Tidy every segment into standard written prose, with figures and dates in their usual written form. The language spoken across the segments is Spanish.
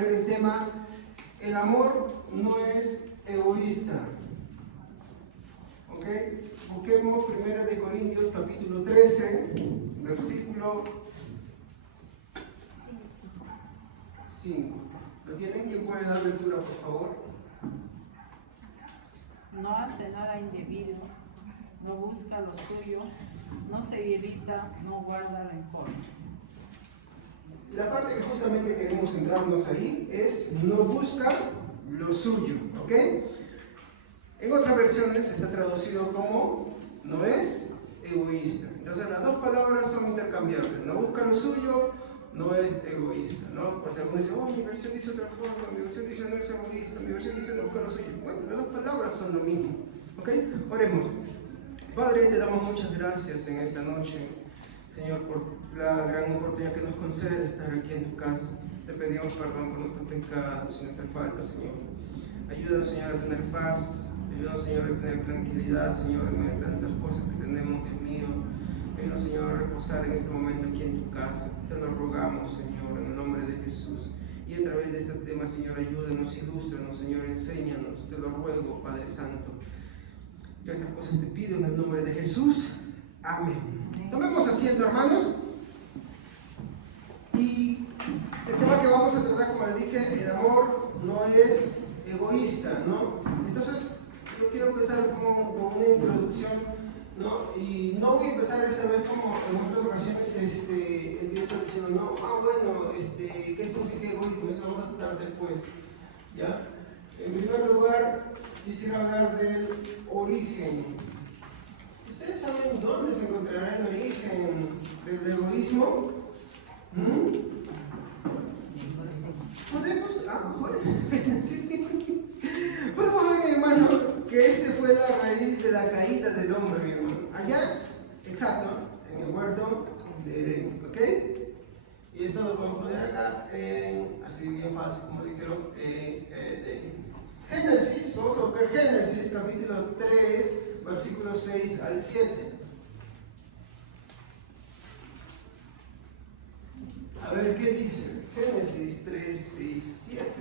ver el tema, el amor no es egoísta. ¿Ok? Busquemos 1 Corintios capítulo 13, versículo 5. ¿Lo tienen? ¿Quién puede dar lectura, por favor? No hace nada indebido, no busca lo suyo, no se irrita, no guarda rencor. La parte que justamente queremos centrarnos ahí es no busca lo suyo, ¿ok? En otras versiones está traducido como no es egoísta. Entonces las dos palabras son intercambiables. No busca lo suyo, no es egoísta, ¿no? Pues algunos dicen, oh, mi versión dice otra forma, mi versión dice no es egoísta, mi versión dice no busca lo suyo. Bueno, las dos palabras son lo mismo, ¿ok? Oremos. Padre, te damos muchas gracias en esta noche, Señor, por la gran oportunidad que nos concede estar aquí en tu casa. Te pedimos perdón por nuestros pecados y nuestras faltas, Señor. Ayúdanos, Señor, a tener paz. Ayúdanos, Señor, a tener tranquilidad, Señor, en medio de tantas cosas que tenemos, Dios mío. Ayúdanos, Señor, a reposar en este momento aquí en tu casa. Te lo rogamos, Señor, en el nombre de Jesús. Y a través de este tema, Señor, ayúdanos, ilústranos, Señor, enséñanos. Te lo ruego, Padre Santo. Yo estas cosas te pido en el nombre de Jesús. Amén. Tomemos asiento, hermanos. Y el tema que vamos a tratar, como les dije, el amor no es egoísta, ¿no? Entonces, yo quiero empezar con una introducción, ¿no? Y no voy a empezar esta vez como en otras ocasiones empiezo diciendo, no, bueno, ¿qué significa egoísmo? Eso vamos a tratar después, ¿ya? En primer lugar, quisiera hablar del origen. ¿Ustedes saben dónde se encontrará el origen del egoísmo? ¿Podemos? Bueno, sí. Podemos ver, mi hermano, que fue la raíz de la caída del hombre, mi hermano. Allá, exacto, en el huerto de Edén, ¿ok? Y esto lo podemos poner acá, así bien fácil, como dijeron, Génesis, vamos a buscar Génesis, capítulo 3, versículos 6 al 7. A ver, ¿qué dice? Génesis 3, 6, 7.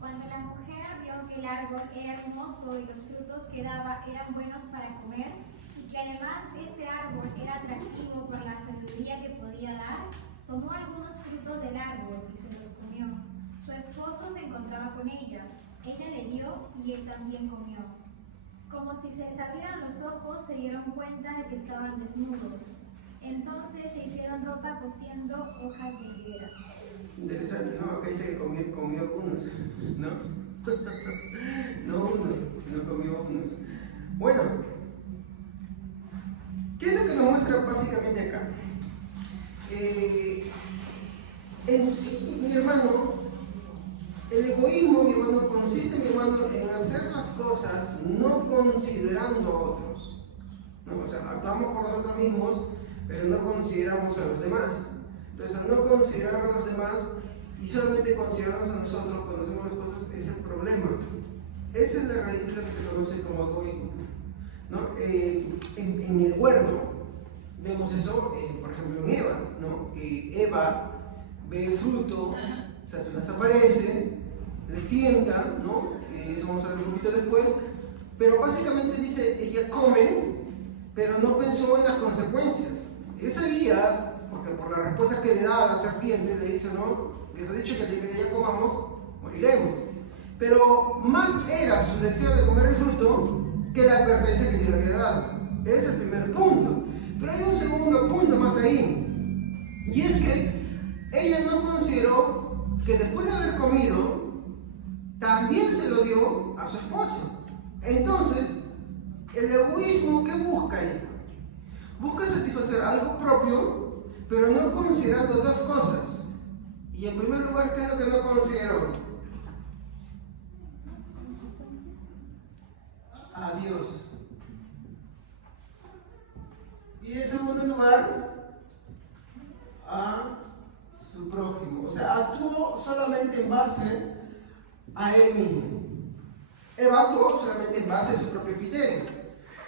Cuando la mujer vio que el árbol era hermoso y los frutos que daba eran buenos para comer, y que además ese árbol era atractivo por la sabiduría que podía dar, tomó algunos frutos del árbol y se los comió. Su esposo se encontraba con ella. Ella le dio y él también comió. Como si se les abrieran los ojos, se dieron cuenta de que estaban desnudos. Entonces se hicieron ropa cosiendo hojas de higuera. Interesante, ¿no? Acá dice que comió unos, ¿no? No uno, sino comió unos. Bueno, ¿qué es lo que nos muestra básicamente acá? En sí, mi hermano, el egoísmo, mi hermano, consiste, mi hermano, en hacer las cosas no considerando a otros. ¿No? O sea, actuamos por nosotros mismos, pero no consideramos a los demás. Entonces, al no considerar a los demás y solamente considerarnos a nosotros cuando hacemos las cosas, es el problema. Esa es la raíz de lo que se conoce como egoísmo, ¿no? En el huerto vemos eso, por ejemplo, en Eva, ¿no? Eva ve el fruto, Satanás aparece, le tienta, ¿no? Eso vamos a ver un poquito después, pero básicamente dice, ella come, pero no pensó en las consecuencias. Él sabía, porque por la respuesta que le da a la serpiente, le dice, no, Dios ha dicho que el día que ella comamos, moriremos. Pero más era su deseo de comer el fruto que la advertencia que Dios le había dado. Ese es el primer punto. Pero hay un segundo punto más ahí. Y es que ella no consideró que después de haber comido, también se lo dio a su esposo. Entonces, el egoísmo, ¿qué busca ella? Busca satisfacer algo propio, pero no considerando dos cosas. Y en primer lugar, ¿qué es lo que no consideró? A Dios. Y en segundo lugar, a su prójimo. O sea, actuó solamente en base a él mismo. Eva actuó solamente en base a su propio criterio.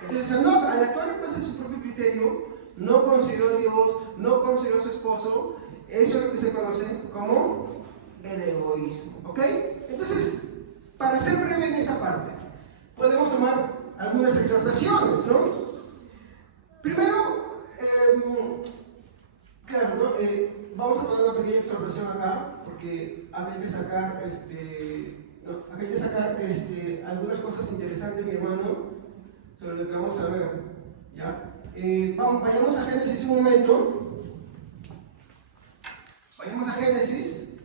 Entonces, al actuar en base a su propio criterio, no consideró a Dios, no consideró a su esposo. Eso es lo que se conoce como el egoísmo. ¿Ok? Entonces, para ser breve en esta parte, podemos tomar algunas exhortaciones, ¿no? Primero, claro, ¿no? Vamos a poner una pequeña exhortación acá, porque hay que sacar, algunas cosas interesantes, mi hermano, sobre lo que vamos a ver, ¿ya? Vayamos a Génesis un momento. Vayamos a Génesis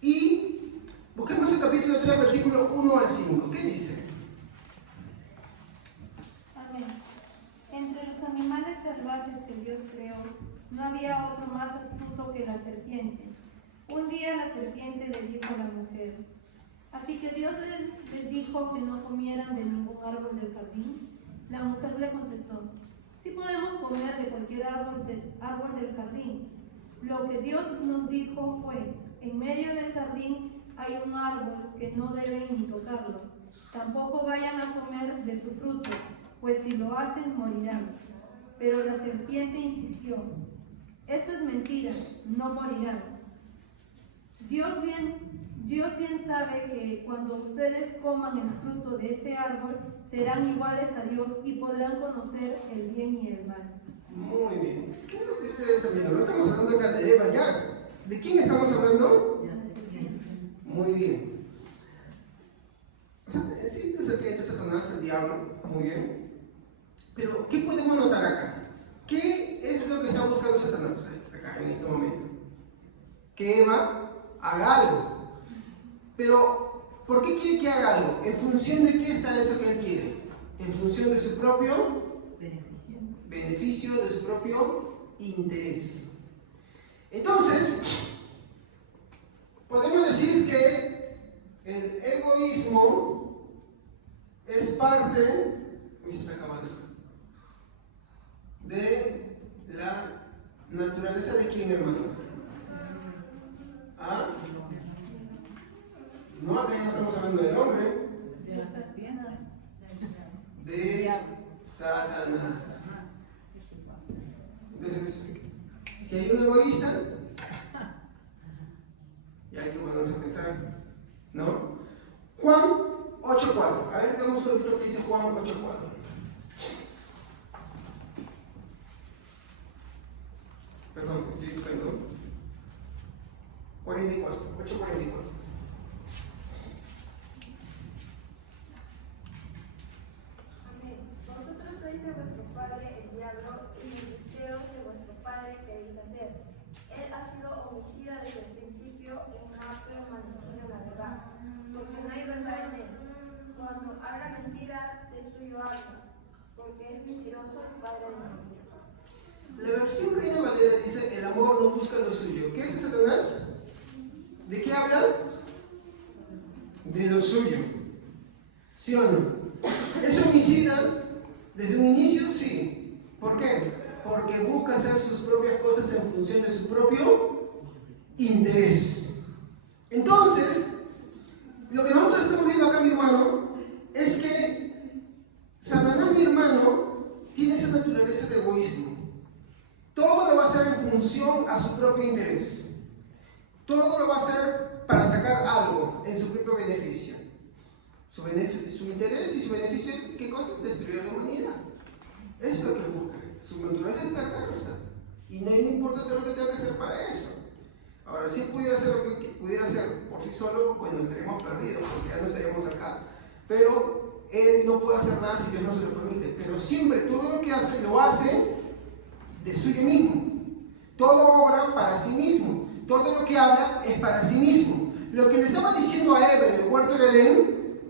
y busquemos el capítulo 3, versículo 1 al 5. ¿Qué dice? Amén. Entre los animales salvajes que Dios creó, no había otro más astuto que la serpiente. Un día la serpiente le dijo a la mujer: así que Dios les dijo que no comieran de ningún árbol del jardín. La mujer le contestó: sí podemos comer de cualquier árbol del jardín. Lo que Dios nos dijo fue: en medio del jardín hay un árbol que no deben ni tocarlo. Tampoco vayan a comer de su fruto, pues si lo hacen morirán. Pero la serpiente insistió: eso es mentira, no morirán. Dios bien sabe que cuando ustedes coman el fruto de ese árbol, serán iguales a Dios y podrán conocer el bien y el mal. Muy bien. ¿Qué es lo que ustedes están viendo? No estamos hablando acá de Eva ya. ¿De quién estamos hablando? Muy bien. O sea, sí, la serpiente, Satanás, el diablo. Muy bien. Pero, ¿qué podemos notar acá? ¿Qué es lo que está buscando Satanás acá en este momento? Que Eva haga algo. Pero, ¿por qué quiere que haga algo? ¿En función de qué está eso que él quiere? En función de su propio beneficio, de su propio interés. Entonces, podemos decir que el egoísmo es parte, se está acabando, de la naturaleza de quién, hermanos. ¿Ah? No, acá ya no estamos hablando del hombre, De la serpiente. de Satanás. Entonces, si hay un egoísta, ya hay que ponernos a pensar, ¿no? Juan 8:4. A ver, veamos un poquito que dice Juan 8:4. Perdón, estoy buscando. 44, 8:44. Amén. Vosotros sois de vuestro padre el diablo, y los deseos de vuestro padre queréis hacer. Él ha sido homicida desde el principio y no ha permanecido en la verdad, porque no hay verdad en él. Cuando habla mentira, de suyo habla, porque es mentiroso y padre de mentira. La versión Reina Valera dice: el amor no busca lo suyo. ¿Qué es Satanás? ¿De qué habla? De lo suyo. ¿Sí o no? ¿Es homicida desde un inicio? Sí. ¿Por qué? Porque busca hacer sus propias cosas en función de su propio interés. Entonces, lo que nosotros estamos viendo acá, mi hermano, es que Satanás, mi hermano, tiene esa naturaleza de egoísmo. Todo lo va a hacer en función a su propio interés. Todo lo va a hacer para sacar algo en su propio beneficio. Su interés y su beneficio, ¿qué cosa? Destruir la humanidad. Eso es lo que busca. Su naturaleza es perversa. Y no importa hacer lo que tenga que hacer para eso. Ahora, si pudiera hacer lo que pudiera hacer por sí solo, bueno, estaríamos perdidos, porque ya no estaríamos acá. Pero él no puede hacer nada si Dios no se lo permite. Pero siempre todo lo que hace, lo hace de suyo mismo. Todo obra para sí mismo. Todo lo que habla es para sí mismo. Lo que le estaba diciendo a Eva en el huerto de Edén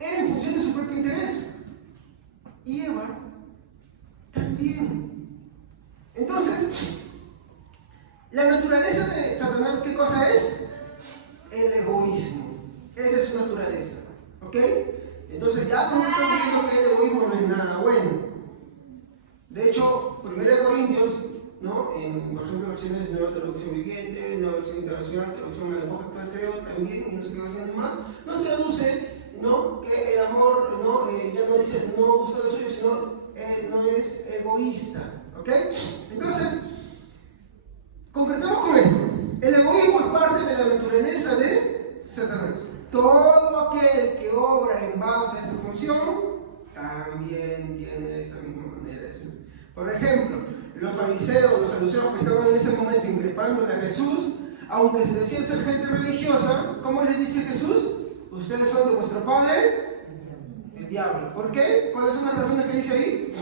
era en función de su propio interés. Y Eva también. Entonces, la naturaleza de Satanás, ¿qué cosa es? El egoísmo. Esa es su naturaleza. ¿Ok? Entonces ya no estamos viendo que el egoísmo no es nada bueno. De hecho, 1 Corintios, ¿no? Por ejemplo, versiones Nueva Traducción Viviente, Nueva Versión Internacional, Traducción al lenguaje creo también, y no sé qué versiones más, nos traduce, ¿no? Que el amor, ¿no? Ya no dice no busca lo suyo, sino no es egoísta. ¿Ok? Entonces, concretamos con esto. El egoísmo es parte de la naturaleza de Satanás. Todo aquel que obra en base a esa función también tiene esa misma manera de ser. Por ejemplo, los fariseos, los saduceos que estaban en ese momento increpándole a Jesús, aunque se decían ser gente religiosa, ¿cómo les dice Jesús? Ustedes son de vuestro padre, el diablo. ¿Por qué? ¿Cuáles son las razones que dice ahí?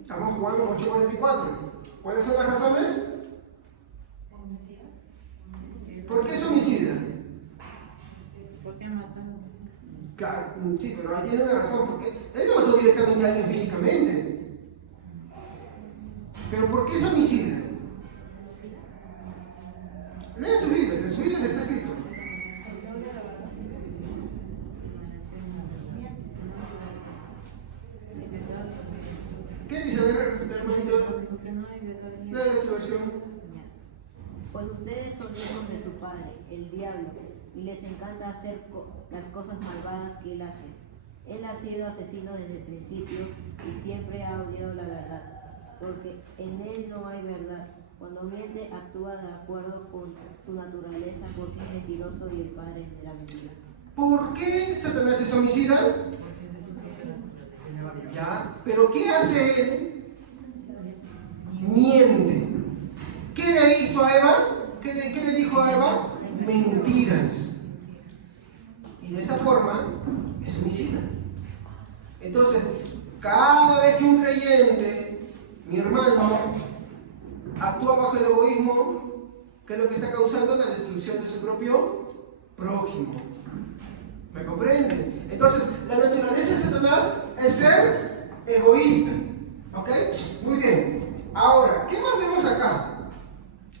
Estamos jugando 8:44. ¿Cuáles son las razones? ¿Por qué es homicida? Porque matando. Claro, sí, pero ahí tiene una razón, porque él no mató directamente a alguien físicamente. Pero ¿por qué es homicida? Lean su Biblia, en su Biblia está escrito. ¿Qué dice? A ver, hermanito. Porque no hay verdad en él. Lee tu versión. Pues ustedes son hijos de su padre, el diablo, y les encanta hacer las cosas malvadas que él hace. Él ha sido asesino desde el principio y siempre ha odiado la verdad, porque en él no hay verdad. Cuando miente, actúa de acuerdo con su naturaleza, porque es mentiroso y el padre de la mentira. ¿Por qué Satanás es homicida? Ya, pero ¿qué hace él? Miente. ¿Qué le hizo a Eva? ¿Qué le dijo a Eva? Mentiras. Y de esa forma es homicida. Entonces, cada vez que un creyente, mi hermano, actúa bajo el egoísmo, ¿qué es lo que está causando? La destrucción de su propio prójimo. ¿Me comprenden? Entonces, la naturaleza de Satanás es ser egoísta. ¿Ok? Muy bien. Ahora, ¿qué más vemos acá?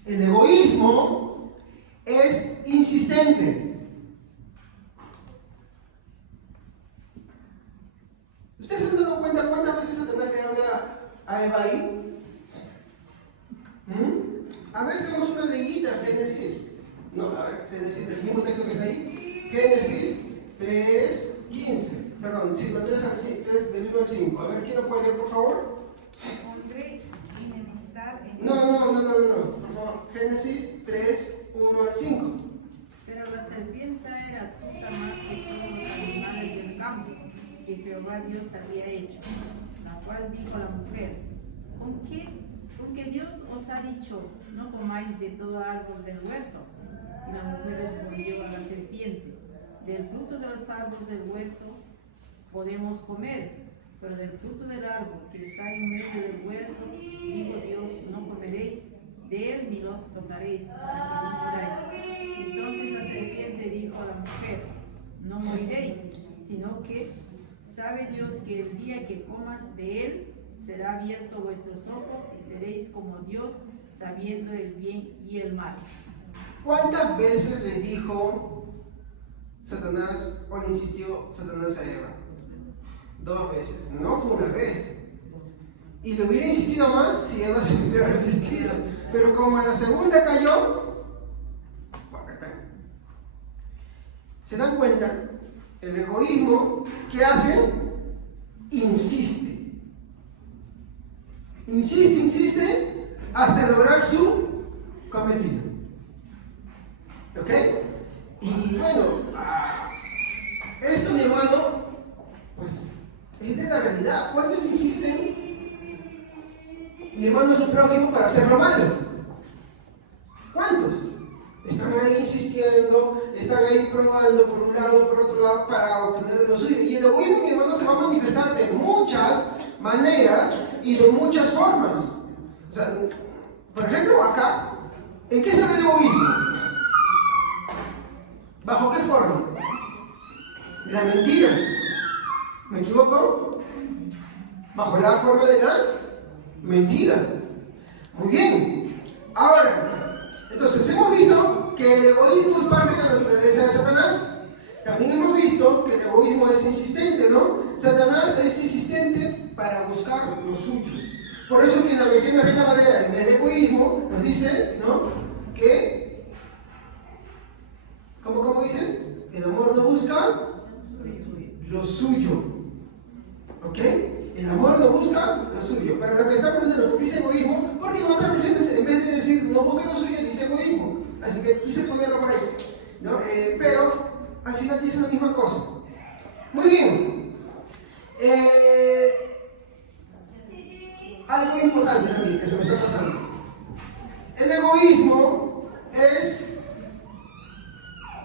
El egoísmo es insistente. ¿Ustedes se han dado cuenta cuántas veces Satanás le habla a Eva ahí? A ver, tenemos una leyita, Génesis. No, a ver, Génesis, el mismo texto que está ahí. Génesis 3:15. Perdón, sí, 3 del 1 al 5. A ver, ¿quién lo puede leer, por favor? Hombre y enemistad en No. Por favor, Génesis 3, 1 al 5. Pero la serpiente era astuta más que todos los animales del campo que Jehová Dios había hecho, la cual dijo a la mujer, ¿con qué Dios os ha dicho, no comáis de todo árbol del huerto? Y la mujer respondió a la serpiente, del fruto de los árboles del huerto podemos comer, pero del fruto del árbol que está en medio del huerto, dijo Dios, no comeréis de él ni lo tocaréis, para que no muráis. Entonces la serpiente dijo a la mujer, no moriréis, sino que sabe Dios que el día que comas de él, será abierto vuestros ojos y seréis como Dios, sabiendo el bien y el mal. ¿Cuántas veces le dijo Satanás, o le insistió Satanás a Eva? 2 veces, no fue una vez. Y le hubiera insistido más si Eva se hubiera resistido. Pero como en la segunda cayó, fue a caer. ¿Se dan cuenta? El egoísmo, ¿qué hace? Insiste. Insiste hasta lograr su cometido. ¿Ok? Y bueno, esto, mi hermano, pues es de la realidad. ¿Cuántos insisten, mi hermano, su prójimo para hacerlo malo? ¿Cuántos? Están ahí insistiendo, están ahí probando por un lado, por otro lado, para obtener lo suyo. Y el egoísmo, mi hermano, se va a manifestar de muchas maneras y de muchas formas. O sea, por ejemplo, acá, ¿en qué se ve el egoísmo? ¿Bajo qué forma? La mentira. ¿Me equivoco? Bajo la forma de la mentira. Muy bien. Ahora, entonces hemos visto que el egoísmo es parte de la naturaleza de Satanás. También hemos visto que el egoísmo es insistente, ¿no? Satanás es insistente para buscar lo suyo. Por eso es que en la versión de Reina Valera, en vez de egoísmo, nos dice, ¿no? Que, ¿cómo dice? El amor no busca lo suyo. ¿Ok? ¿Ok? El amor no busca lo suyo. Pero lo que está poniendo dice egoísmo, porque en otras versiones, en vez de decir no busque lo suyo, dice egoísmo. Así que quise ponerlo por ahí, ¿no? Pero al final dice la misma cosa. Muy bien. Algo importante también que se me está pasando. El egoísmo es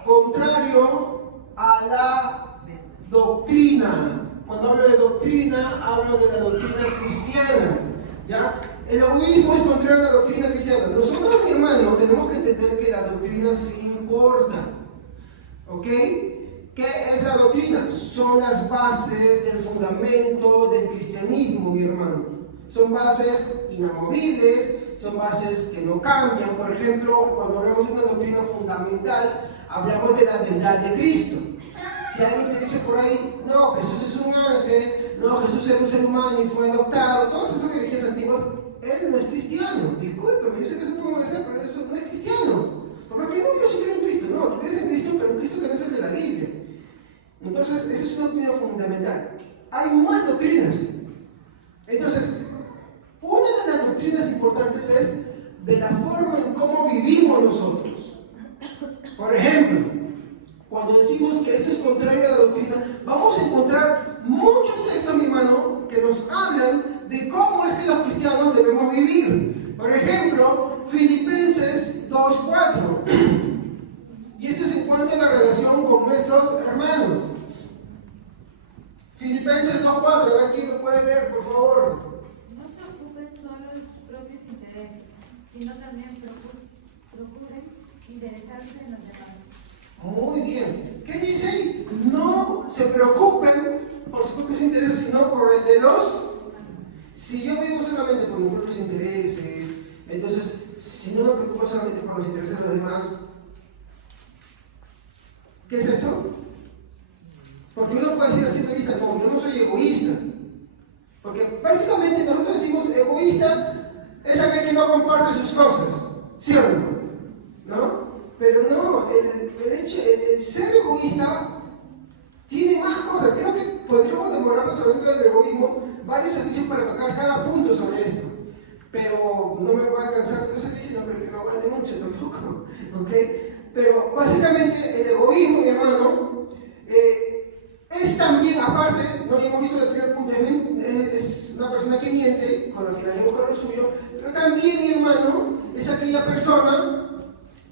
contrario a la doctrina. Cuando hablo de doctrina, hablo de la doctrina cristiana. ¿Ya? El egoísmo es contrario a la doctrina cristiana. Nosotros, mi hermano, tenemos que entender que la doctrina sí importa. ¿Ok? ¿Qué es la doctrina? Son las bases del fundamento del cristianismo, mi hermano. Son bases inamovibles, son bases que no cambian. Por ejemplo, cuando hablamos de una doctrina fundamental, hablamos de la deidad de Cristo. Si alguien te dice por ahí, no, Jesús es un ángel, no, Jesús era un ser humano y fue adoptado, todas esas herejías antiguas, él no es cristiano. Discúlpame, yo sé que eso puede molestar, pero eso no es cristiano. Porque no, yo sí creo en Cristo. No, tú crees en Cristo, pero en Cristo que no es el de la Biblia. Entonces, esa es una doctrina fundamental. Hay más doctrinas. Entonces, una de las doctrinas importantes es de la forma en cómo vivimos nosotros. Por ejemplo, cuando decimos que esto es contrario a la doctrina, vamos a encontrar muchos textos, mi hermano, que nos hablan de cómo es que los cristianos debemos vivir. Por ejemplo, Filipenses 2:4. Y esto es en cuanto a la relación con nuestros hermanos. Filipenses 2:4, a ver quién lo puede leer, por favor. No se ocupen solo de sus propios intereses, sino también procuren interesarse en los demás. Muy bien. ¿Qué dice ahí? No se preocupen por sus propios intereses, sino por el de los. Si yo vivo solamente por mis propios intereses, entonces, si no me preocupo solamente por los intereses de los demás, ¿qué es eso? Porque uno puede decir así, egoísta, no, yo no soy egoísta. Porque básicamente nosotros decimos egoísta es aquel que no comparte sus cosas, ¿cierto? ¿No? Pero no, el ser egoísta tiene más cosas. Creo que podríamos demorarnos hablando del egoísmo varios servicios para tocar cada punto sobre esto. Pero no me voy a cansar de los servicios, no creo que me aguante mucho tampoco. ¿Ok? Pero básicamente el egoísmo, mi hermano, es también, aparte, no ya hemos visto el primer punto, es una persona que miente con la finalidad de buscar lo suyo, pero también, mi hermano, es aquella persona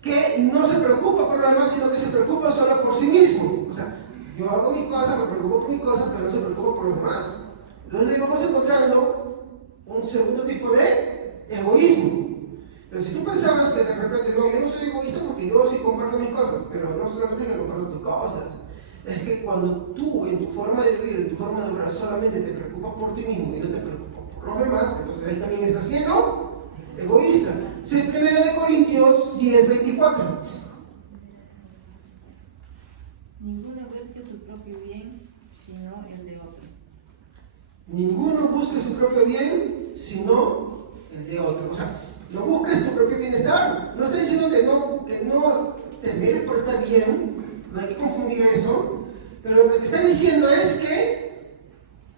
que no se preocupa por lo demás, sino que se preocupa solo por sí mismo. O sea, yo hago mis cosas, me preocupo por mis cosas, pero no se preocupa por los demás. Entonces vamos encontrando un segundo tipo de egoísmo. Pero si tú pensabas que de repente, no, yo no soy egoísta porque yo sí comparto mis cosas, pero no solamente que comparto tus cosas, es que cuando tú en tu forma de vivir, en tu forma de obrar, solamente te preocupas por ti mismo y no te preocupas por los demás, entonces ahí también estás siendo egoísta. 1 Corintios 10:24. Ninguno busque su propio bien, sino el de otro. Ninguno busque su propio bien, sino el de otro. O sea, no busques tu propio bienestar. No estoy diciendo que no te mereces por estar bien, no hay que confundir eso, pero lo que te está diciendo es que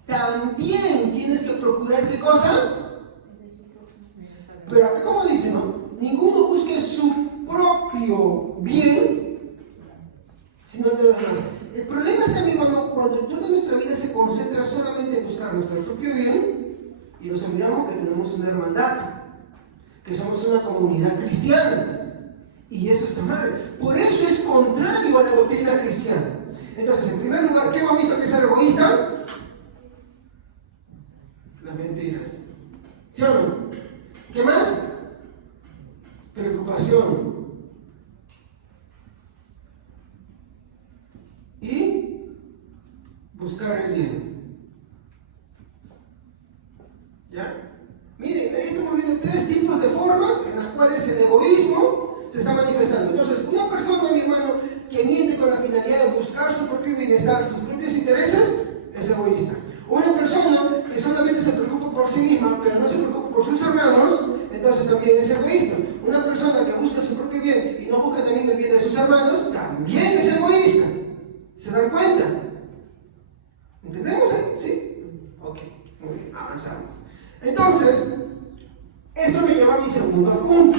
también tienes que procurar qué cosa. Pero acá como dice, ¿no? Ninguno busque su propio bien, sino el de los demás. El problema está, mi hermano, cuando toda nuestra vida se concentra solamente en buscar nuestro propio bien y nos olvidamos que tenemos una hermandad, que somos una comunidad cristiana. Y eso está mal. Por eso es contrario a la doctrina cristiana. Entonces, en primer lugar, ¿qué hemos visto que es ser egoísta? Las mentiras. ¿Sí o no? ¿Qué más? Preocupación. Y buscar el bien. ¿Ya? Miren, ahí estamos viendo 3 tipos de formas en las cuales el egoísmo se está manifestando. Entonces, una persona, mi hermano, que miente con la finalidad de buscar su propio bienestar, sus propios intereses, es egoísta. Una persona que solamente se preocupa por sí misma, pero no se preocupa por sus hermanos, entonces también es egoísta. Una persona que busca su propio bien y no busca también el bien de sus hermanos, también es egoísta. ¿Se dan cuenta? ¿Entendemos? ¿Sí? Ok. Muy bien, avanzamos. Entonces, esto me lleva a mi segundo punto,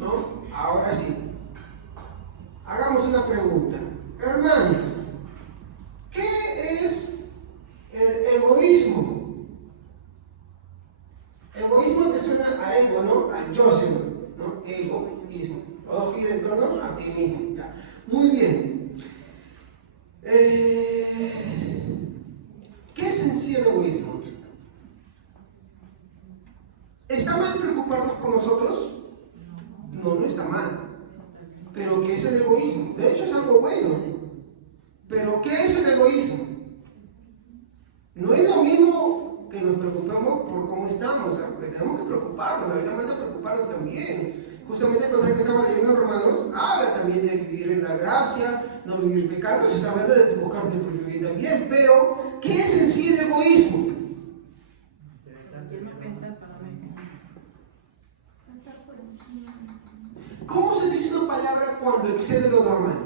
¿no? Ahora sí, hagamos una pregunta. Hermanos, ¿qué es el egoísmo? Egoísmo te suena a ego, ¿no? Al yo, ¿no? Egoísmo. Todo gira en torno a ti mismo. ¿Ya? Muy bien. ¿Qué es en sí el egoísmo? ¿Está mal preocuparnos por nosotros? No, no está mal. ¿Pero qué es el egoísmo? De hecho es algo bueno. ¿Pero qué es el egoísmo? No es lo mismo que nos preocupemos por cómo estamos, porque tenemos que preocuparnos, la Biblia manda a preocuparnos también. Justamente el pasaje que estaba leyendo en Romanos habla también de vivir en la gracia, no vivir pecando, se está hablando de buscar tu propio bien también, pero ¿qué es en sí el egoísmo? Porque no pensás solamente. Pasar por encima. ¿Cómo se dice una palabra cuando excede lo normal?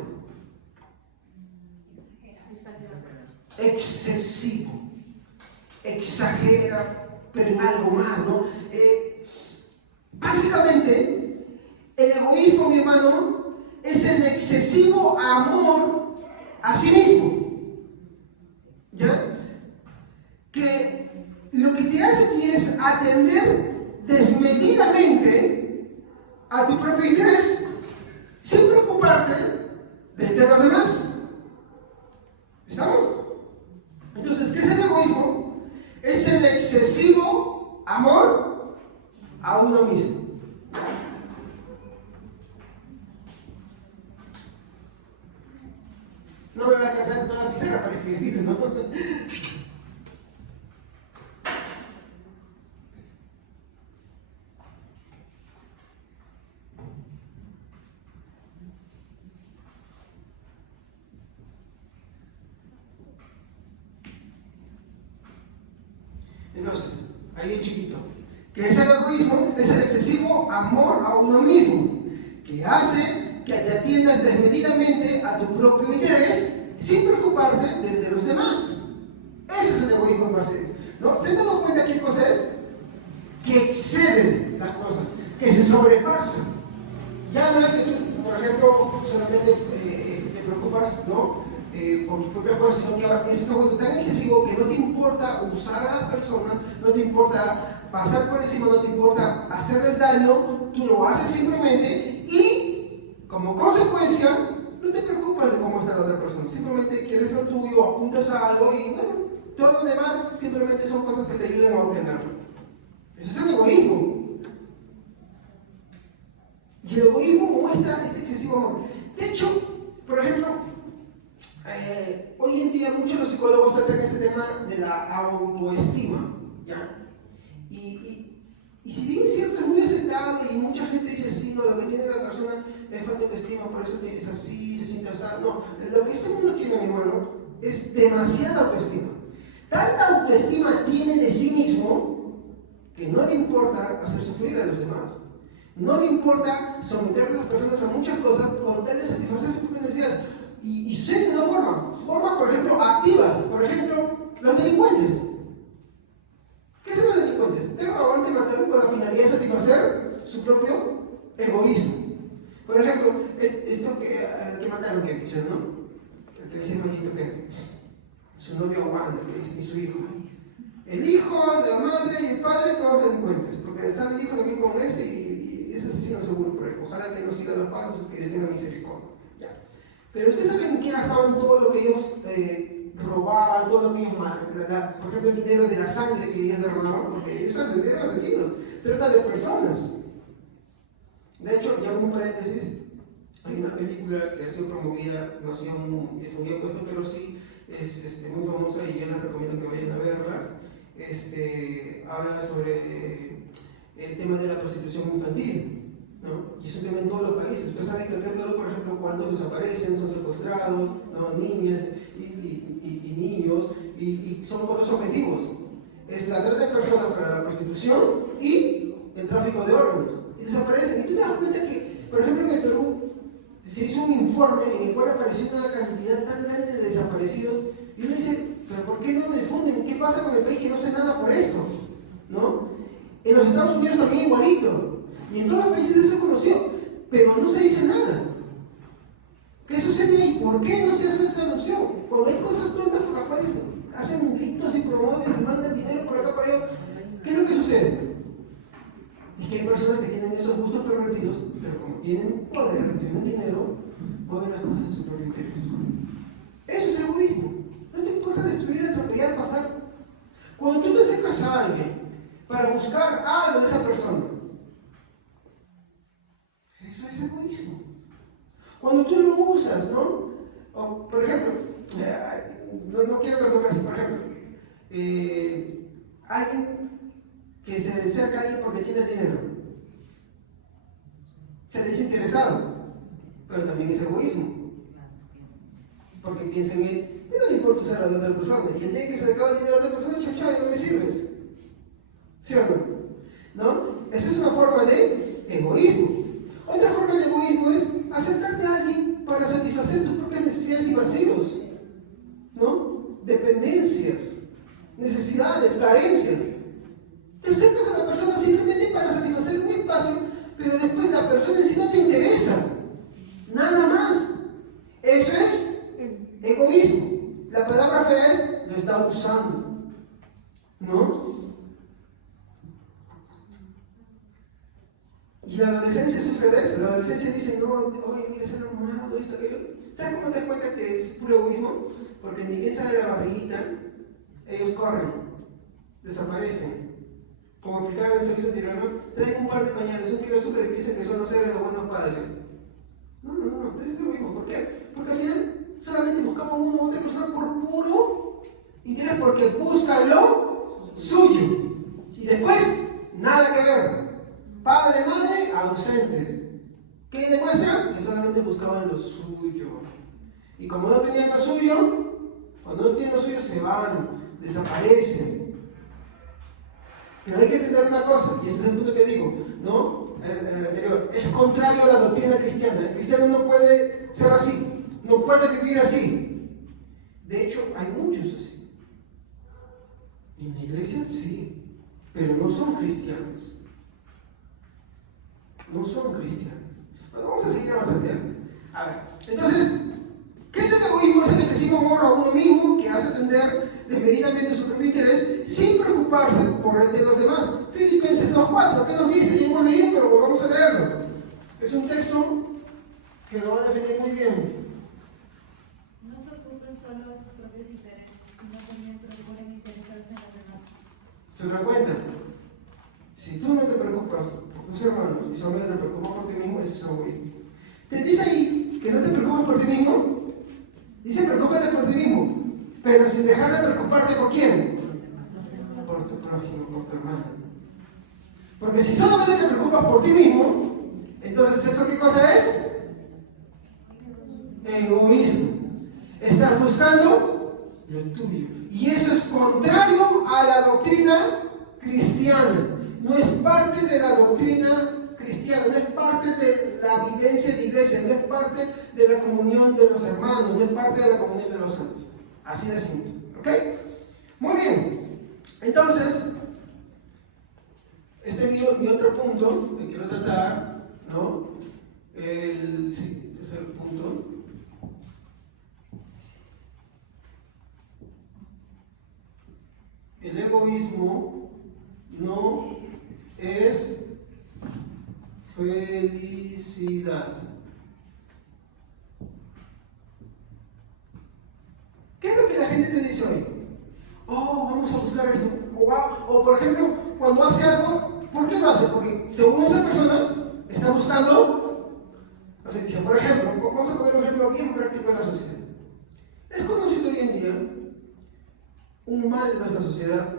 Excesivo, exagera, pero en algo más, ¿no? Básicamente, el egoísmo, mi hermano, es el excesivo amor a sí mismo, ¿ya? Que lo que te hace a ti es atender desmedidamente a tu propio interés, sin preocuparte de los demás. ¿Estamos? Entonces, ¿qué es el egoísmo? Es el excesivo amor a uno mismo. No me voy a casar con toda la pizarra para escribir, ¿no? Entonces, ahí el chiquito. Que es el egoísmo, es el excesivo amor a uno mismo, que hace que te atiendas desmedidamente a tu propio interés sin preocuparte de los demás. Ese es el egoísmo en base, ¿no? ¿Se han dado cuenta qué cosa es? Que exceden las cosas, que se sobrepasan. Ya no es que tú, por ejemplo, solamente te preocupas, ¿no? Por tus propias cosas, sino que ahora ese es algo tan excesivo que no te importa usar a las personas, no te importa pasar por encima, no te importa hacerles daño, tú lo haces simplemente y como consecuencia no te preocupas de cómo está la otra persona, simplemente quieres lo tuyo, apuntas a algo y bueno, todo lo demás simplemente son cosas que te ayudan a obtenerlo. Ese es el egoísmo. Y el egoísmo muestra ese excesivo amor. De hecho, por ejemplo, hoy en día muchos de los psicólogos tratan este tema de la autoestima, ¿ya? Y si bien es cierto, es muy aceptado y mucha gente dice, sí, no, lo que tiene la persona es falta de autoestima, por eso es así, se siente así. No, lo que este mundo tiene, mi hermano, es demasiada autoestima. Tanta autoestima tiene de sí mismo que no le importa hacer sufrir a los demás. No le importa someter a las personas a muchas cosas con tal de satisfacer sus propias necesidades. Y sucede de dos formas. Formas, por ejemplo, activas. Por ejemplo, los delincuentes. ¿Qué son los delincuentes? Te roban, te matan con la finalidad de satisfacer su propio egoísmo. Por ejemplo, esto que mataron, que dicen, ¿no? El que dice el manito que su novio aguanta, que dice, y su hijo. El hijo, la madre y el padre, todos delincuentes. Porque están el hijo también con este y es asesino seguro por él. Ojalá que no siga los pasos y que tenga misericordia. ¿Ya? Pero ustedes saben en qué gastaban todo lo que ellos robaban, todo lo que ellos mataban. Por ejemplo, el dinero de la sangre que ellos derramaban, porque ellos eran asesinos. Tratan de personas. De hecho, y hago un paréntesis, hay una película que ha sido promovida, no ha sido muy puesto, pero sí es muy famosa y yo les recomiendo que vayan a verlas. Habla sobre el tema de la prostitución infantil, ¿no? Y es un tema en todos los países. Ustedes saben que acá en Perú, por ejemplo, cuántos desaparecen, son secuestrados, ¿no? Niñas y niños, y son por dos objetivos. Es la trata de personas para la prostitución y el tráfico de órganos. Y desaparecen. Y tú te das cuenta que, por ejemplo, en el Perú se hizo un informe en el cual apareció una cantidad tan grande de desaparecidos y uno dice, pero ¿por qué no lo difunden? ¿Qué pasa con el país que no hace nada por esto? ¿No? En los Estados Unidos también igualito. Y en todos los países eso se conoció, pero no se dice nada. ¿Qué sucede ahí? ¿Por qué no se hace esa adopción? Cuando hay cosas tontas por las cuales hacen gritos y promueven y mandan dinero por acá, por allá, ¿qué es lo que sucede? Es que hay personas que tienen esos gustos pervertidos, pero como tienen poder, tienen dinero, mueven las cosas a su propio interés. Eso es egoísmo. No te importa destruir, atropellar, pasar. Cuando tú te acercas a alguien para buscar algo de esa persona, eso es egoísmo. Cuando tú lo usas, ¿no? O, por ejemplo, no quiero que lo así, por ejemplo, alguien que se le acerca a alguien porque tiene dinero, se le dice interesado, pero también es egoísmo, porque piensa en él, y no le importa usar a la otra persona, y el día que se le acaba el dinero a la otra persona, chao, chao, no me sirves. ¿Sí o no? ¿No? Esa es una forma de egoísmo. Otra forma de egoísmo es acercarte a alguien para satisfacer tus propias necesidades y vacíos, ¿no? Dependencias, necesidades, carencias. Te acercas a la persona simplemente para satisfacer un espacio, pero después la persona en sí no te interesa. Nada más. Eso es egoísmo. La palabra fea es, lo está usando, ¿no? Y la adolescencia sufre de eso. La adolescencia dice, no, oye, mira, se ha enamorado, esto, aquello. ¿Sabes cómo te das cuenta que es puro egoísmo? Porque ni piensan de la barriguita, ellos corren, desaparecen. Como explicaba en el servicio anterior, ¿no? Traen un par de pañales, un kilo de azúcar y piensan que son los seres los buenos padres. No, eso es egoísmo. ¿Por qué? Porque al final solamente buscamos una u otra persona por puro interés, porque busca lo suyo. Y después, nada que ver. Padre, madre, ausentes. ¿Qué demuestra? Que solamente buscaban lo suyo. Y como no tenían lo suyo, cuando no tienen lo suyo se van, desaparecen. Pero hay que entender una cosa, y ese es el punto que digo, ¿no? El anterior, es contrario a la doctrina cristiana. El cristiano no puede ser así, no puede vivir así. De hecho, hay muchos así. Y en la iglesia sí, pero no son cristianos. No son cristianos. Bueno, vamos a seguir avanzando. A ver, entonces, ¿qué es el egoísmo? Es el excesivo amor a uno mismo que hace atender desmedidamente su propio interés sin preocuparse por el de los demás. Filipenses 2:4, ¿qué nos dice? Ya hemos leído, pero vamos a leerlo. Es un texto que lo va a definir muy bien. No se ocupen solo de sus propios intereses, sino también procuren interesarse en los demás. ¿Se dan cuenta? Si tú no te preocupas por tus hermanos y solamente te preocupas por ti mismo, ese es egoísmo. Te dice ahí que no te preocupes por ti mismo. Dice preocúpate por ti mismo, pero sin dejar de preocuparte por quién. Por tu prójimo, por tu hermano. Porque si solamente te preocupas por ti mismo, entonces ¿eso qué cosa es? Egoísmo. Estás buscando lo tuyo. Y eso es contrario a la doctrina cristiana. No es parte de la doctrina cristiana, no es parte de la vivencia de iglesia, no es parte de la comunión de los hermanos, no es parte de la comunión de los santos. Así de simple. ¿Ok? Muy bien. Entonces, este es mi otro punto que quiero tratar, ¿no? El tercer punto. El egoísmo no es felicidad. ¿Qué es lo que la gente te dice hoy? Oh, vamos a buscar esto. O por ejemplo, cuando hace algo, ¿por qué lo hace? Porque según esa persona está buscando la felicidad. Por ejemplo, vamos a poner un ejemplo bien práctico en la sociedad. Es conocido hoy en día un mal de nuestra sociedad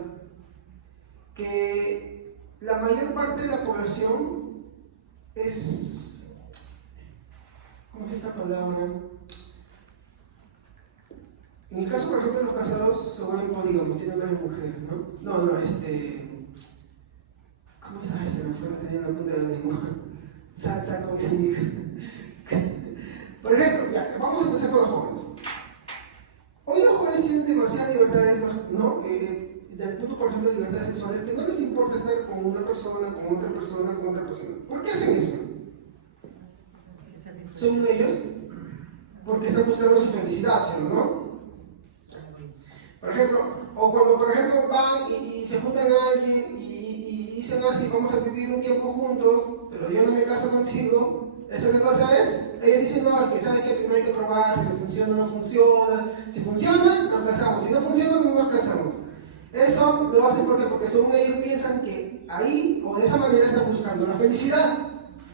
que la mayor parte de la población es, ¿cómo es esta palabra? En el caso, por ejemplo, de los casados se vuelven polígamos, tienen varias mujeres, ¿no? ¿Cómo es esa? Se me fue, la tenía en la punta de la lengua. ¿Cómo se indica? Por ejemplo, ya, vamos a empezar con los jóvenes. Hoy los jóvenes tienen demasiada libertad de temas, ¿no? Del punto, por ejemplo, de libertad sexual, que no les importa estar con una persona, con otra persona, con otra persona. ¿Por qué hacen eso? Según ellos, porque están buscando su felicidad, ¿sí o no? Por ejemplo, o cuando por ejemplo van y se juntan a alguien y dicen así, vamos a vivir un tiempo juntos, pero yo no me caso contigo, ¿eso qué cosa es? Ellos dicen, no, que saben que primero hay que probar si funciona o no funciona. Si funciona, nos casamos, si no funciona, no nos casamos. Eso lo hacen porque según ellos piensan que ahí o de esa manera están buscando la felicidad.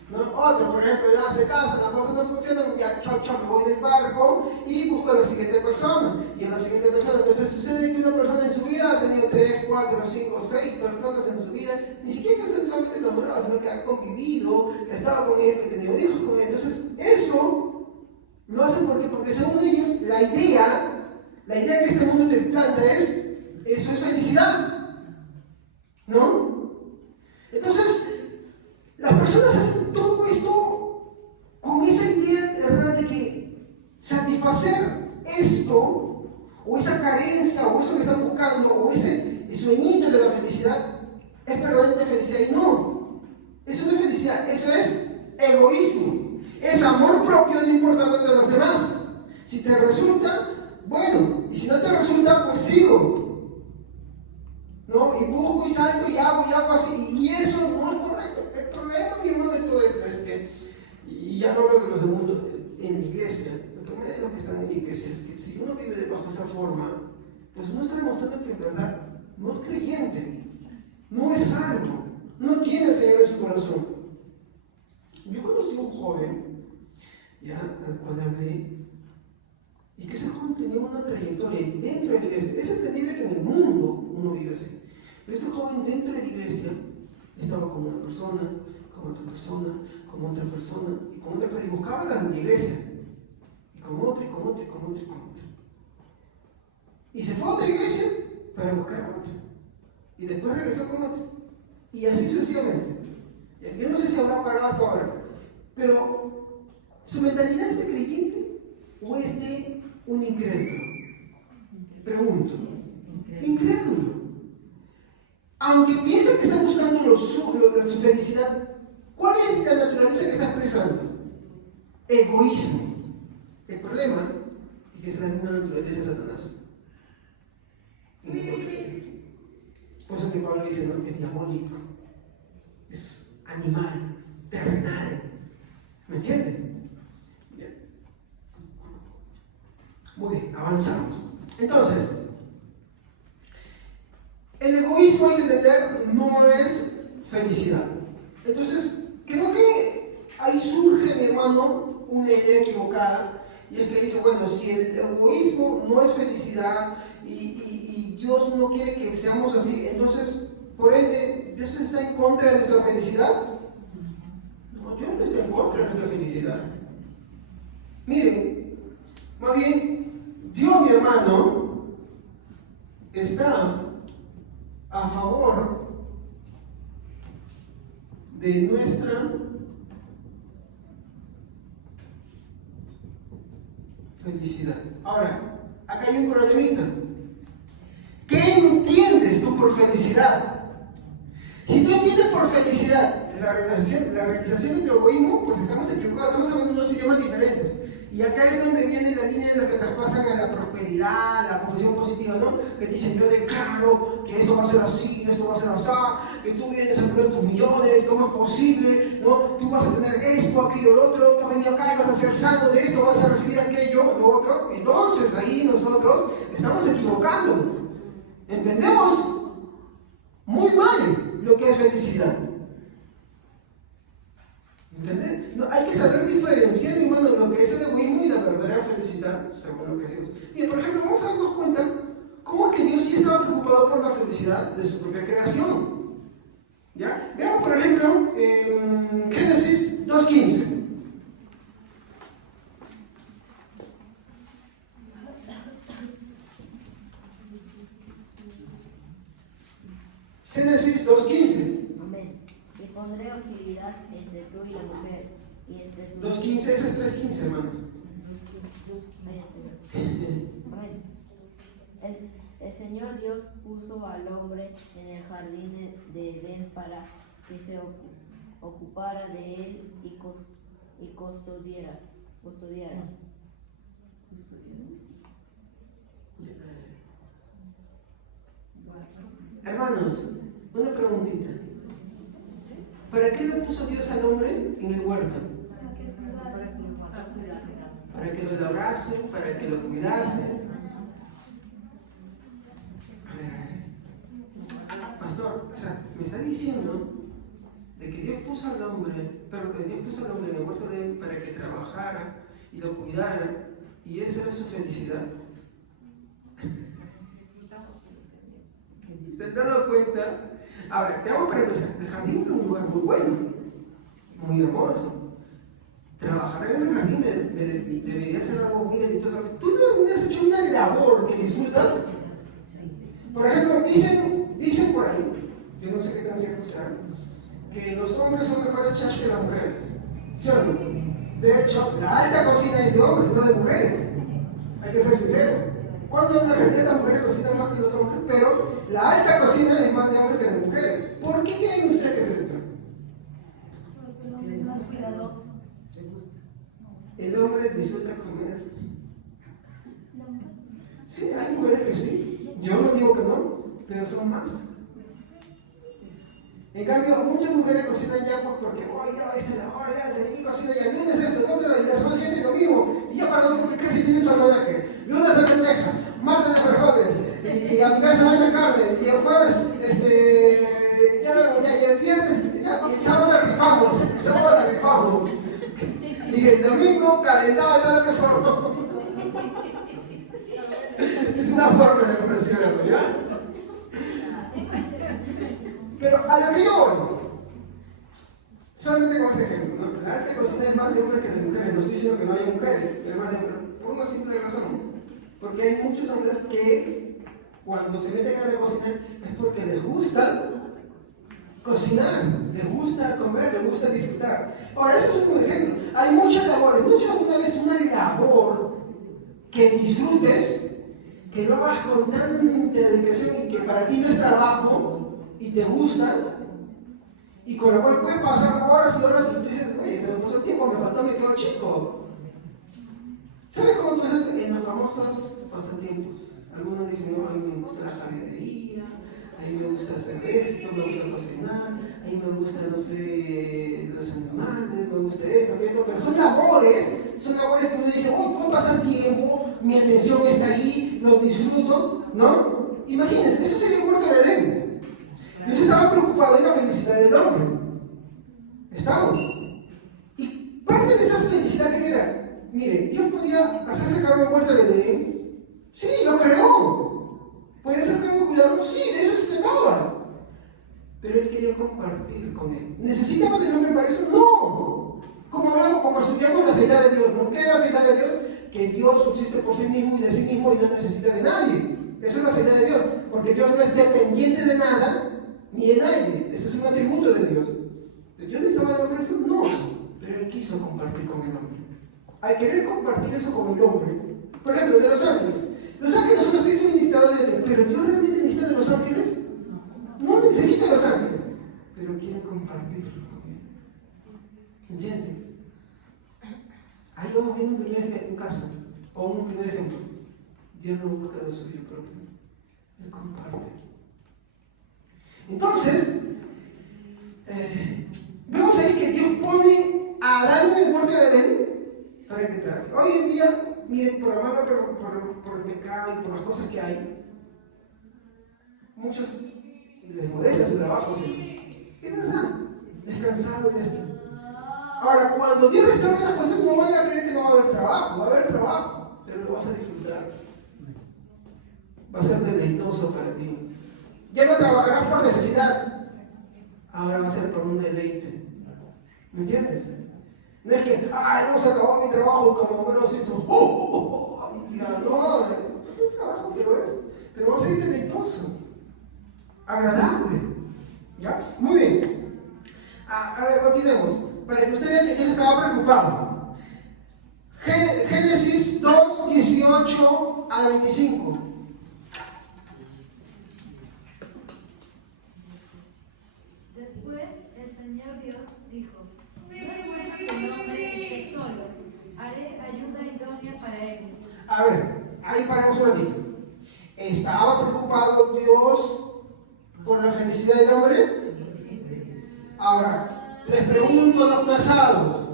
¿No? Otro, por ejemplo, ya se casa, las cosas no funcionan, ya chao, chao, me voy del barco y busco a la siguiente persona. Y a la siguiente persona, entonces sucede que una persona en su vida ha tenido 3, 4, 5, 6 personas en su vida, ni siquiera que sexualmente enamorado, sino que ha convivido, que estaba con ella, que tenía hijos con ella. Entonces, eso lo hacen porque según ellos, la idea que este mundo te planta es, eso es felicidad. ¿No? Entonces, las personas hacen todo esto con esa idea de que satisfacer esto, o esa carencia, o eso que están buscando, o ese sueñito de la felicidad, es verdaderamente felicidad. Y no, eso no es felicidad, eso es egoísmo, es amor propio, no importando de los demás. Si te resulta, bueno, y si no te resulta, pues sigo. ¿No? Y busco y salgo y hago así, y eso no es correcto. El problema, mi hermano, de todo esto es que, y ya no hablo de los del mundo en la iglesia, el problema de los que están en la iglesia es que si uno vive bajo esa forma, pues uno está demostrando que en verdad no es creyente, no es salvo, no tiene al Señor en su corazón. Yo conocí a un joven, ya, al cual hablé, y que ese joven tenía una trayectoria dentro de la iglesia. Es entendible que en el mundo uno vive así. Pero este joven dentro de la iglesia estaba con una persona, con otra persona, con otra persona, y con otra persona, y buscaba la iglesia. Y con otra, y con otra, y con otra, y con otra. Y se fue a otra iglesia para buscar otra. Y después regresó con otra. Y así sucesivamente. Yo no sé si habrá parado hasta ahora. Pero, ¿su mentalidad es de creyente o es de un incrédulo? Pregunto. Incrédulo. Aunque piensa que está buscando su felicidad, ¿cuál es la naturaleza que está expresando? Egoísmo. El problema es que es la misma naturaleza de Satanás. Por eso que Pablo dice, ¿no? Es diabólico, es animal, terrenal. ¿Me entienden? Bien. Muy bien, avanzamos. Entonces, el egoísmo, hay que entender, no es felicidad. Entonces, creo que ahí surge, mi hermano, una idea equivocada, y es que dice, bueno, si el egoísmo no es felicidad y Dios no quiere que seamos así, entonces, por ende, ¿Dios está en contra de nuestra felicidad? No, Dios no está en contra de nuestra felicidad. Miren, más bien, Dios, mi hermano, está a favor de nuestra felicidad. Ahora, acá hay un problemita. ¿Qué entiendes tú por felicidad? Si tú entiendes por felicidad la realización de tu egoísmo, pues estamos equivocados, estamos hablando de unos idiomas diferentes. Y acá es donde viene la línea de lo que traspasan a la prosperidad, la confesión positiva, ¿no? Que dicen, yo declaro que esto va a ser así, esto va a ser así, que tú vienes a tener tus millones, ¿cómo es posible? ¿No? Tú vas a tener esto, aquello, lo otro, tú has venido acá y vas a ser sano de esto, vas a recibir aquello, lo otro. Entonces ahí nosotros estamos equivocándonos. Entendemos muy mal lo que es felicidad. ¿Entendés? No, hay que saber diferenciar, mi hermano, lo que es el egoísmo y la verdadera felicidad, según lo que Dios. Bien, por ejemplo, vamos a darnos cuenta cómo es que Dios sí estaba preocupado por la felicidad de su propia creación. ¿Ya? Veamos, por ejemplo, en Génesis 2:15. Génesis 2:15. Amén. Y pondré hostilidad entre tú y la mujer, y entre tu... 2:15, ese es 3:15, hermanos. Amén. Ese Señor Dios puso al hombre en el jardín de Edén para que se ocupara de él y custodiara. Hermanos, una preguntita. ¿Para qué le puso Dios al hombre en el huerto? Para que lo labrase, para que lo cuidase. A ver. Pastor, o sea, me está diciendo de que Dios puso al hombre, en el huerto de él para que trabajara y lo cuidara, y esa era su felicidad. ¿Se han dado cuenta? A ver, veamos para empezar. El jardín es un lugar muy bueno, muy hermoso. Trabajar en ese jardín debería ser algo muy delicioso. ¿Tú no has hecho una labor que disfrutas? Por ejemplo, dicen por ahí, yo no sé qué tan cierto sea, que los hombres son mejores chefs que las mujeres. ¿Sí o no? De hecho, la alta cocina es de hombres, no de mujeres. Hay que ser sincero. Cuando en realidad las mujeres cocinan más que los hombres, pero la alta cocina es más de hombres que de mujeres. ¿Por qué creen ustedes que es esto? Porque el hombre es más cuidadoso. El hombre disfruta comer. Sí, hay mujeres que sí. Yo no digo que no, pero son más. En cambio, muchas mujeres cocinan ya porque, oh, ya esta es la hora, ya desde aquí cocina, ya el lunes esto, el otro, y la semana siguiente lo mismo. Y ya para no complicar si tienen su almanaque. Lunes de lenteja, martes de frijoles, y a mi casa van la carne, y el jueves, y el viernes, y el sábado la rifamos. Y el domingo calentado y todo lo que son. Es una forma de expresión, ¿ya? Pero a lo que yo voy, solamente con este ejemplo, ¿no? La alta cocina es más de hombres que de mujeres. No estoy diciendo que no haya mujeres, pero es más de hombres. Por una simple razón. Porque hay muchos hombres que cuando se meten a la cocina es porque les gusta cocinar, les gusta comer, les gusta disfrutar. Ahora, eso es un ejemplo. Hay muchas labores. ¿No has hecho alguna vez una labor que disfrutes, que lo hagas con tanta dedicación y que para ti no es trabajo y te gusta, y con la cual puedes pasar horas y horas y tú dices, oye, se me pasó el tiempo, me faltó, me quedo chico? ¿Sabes cómo tú dices en los famosos pasatiempos? Algunos dicen, no, a mí me gusta la jardinería, a mí me gusta hacer esto, me gusta cocinar, a mí me gusta, no sé, los animales, me gusta esto, aquello, pero son labores que uno dice, oh, puedo pasar tiempo, mi atención está ahí, lo disfruto, ¿no? Imagínense, eso sería un huerto de Edén. Dios estaba preocupado en la felicidad del hombre. Estamos. Y parte de esa felicidad que era, mire, Dios podía hacerse cargo del huerto de Edén. Sí, lo creó. ¿Podía hacer cargo de cuidarlo? Sí, de eso se trataba. Pero él quería compartir con él. ¿Necesitaba del hombre para eso? No. Como estudiamos la seidad de Dios, ¿no? ¿Qué es la seidad de Dios? Que Dios subsiste por sí mismo y de sí mismo y no necesita de nadie. Eso es la seidad de Dios. Porque Dios no es dependiente de nada ni de nadie. Ese es un atributo de Dios. ¿Yo necesitaba de hombre eso? No. Pero él quiso compartir con el hombre. Al querer compartir eso con el hombre, por ejemplo, de los ángeles. Los ángeles son espíritus ministrados de Dios, pero Dios realmente necesita de los ángeles. No necesita de los ángeles, pero quiere compartirlo con él. ¿Entienden? Ahí vamos viendo un caso, o un primer ejemplo. Dios no busca lo suyo propio, Él comparte. Entonces, vemos ahí que Dios pone a Adán en el huerto de Edén para que trabaje. Hoy en día, miren, por el pecado y por las cosas que hay, muchos les molesta su trabajo, ¿sí? Es verdad, es cansado y esto. Ahora, cuando Dios restaura las cosas, no vaya a creer que no va a haber trabajo, pero lo vas a disfrutar. Va a ser deleitoso para ti. Ya no trabajarás por necesidad, ahora va a ser por un deleite. ¿Me entiendes? No es que, no se acabó mi trabajo como Homero Simpson. No, no trabajo, pero va a ser deleitoso, agradable. ¿Ya? Muy bien. A ver, continuemos. Para que usted vea que Dios estaba preocupado. Génesis 2, 18 a 25. A ver, ahí paramos un ratito. ¿Estaba preocupado Dios por la felicidad del hombre? Ahora, les pregunto a los casados.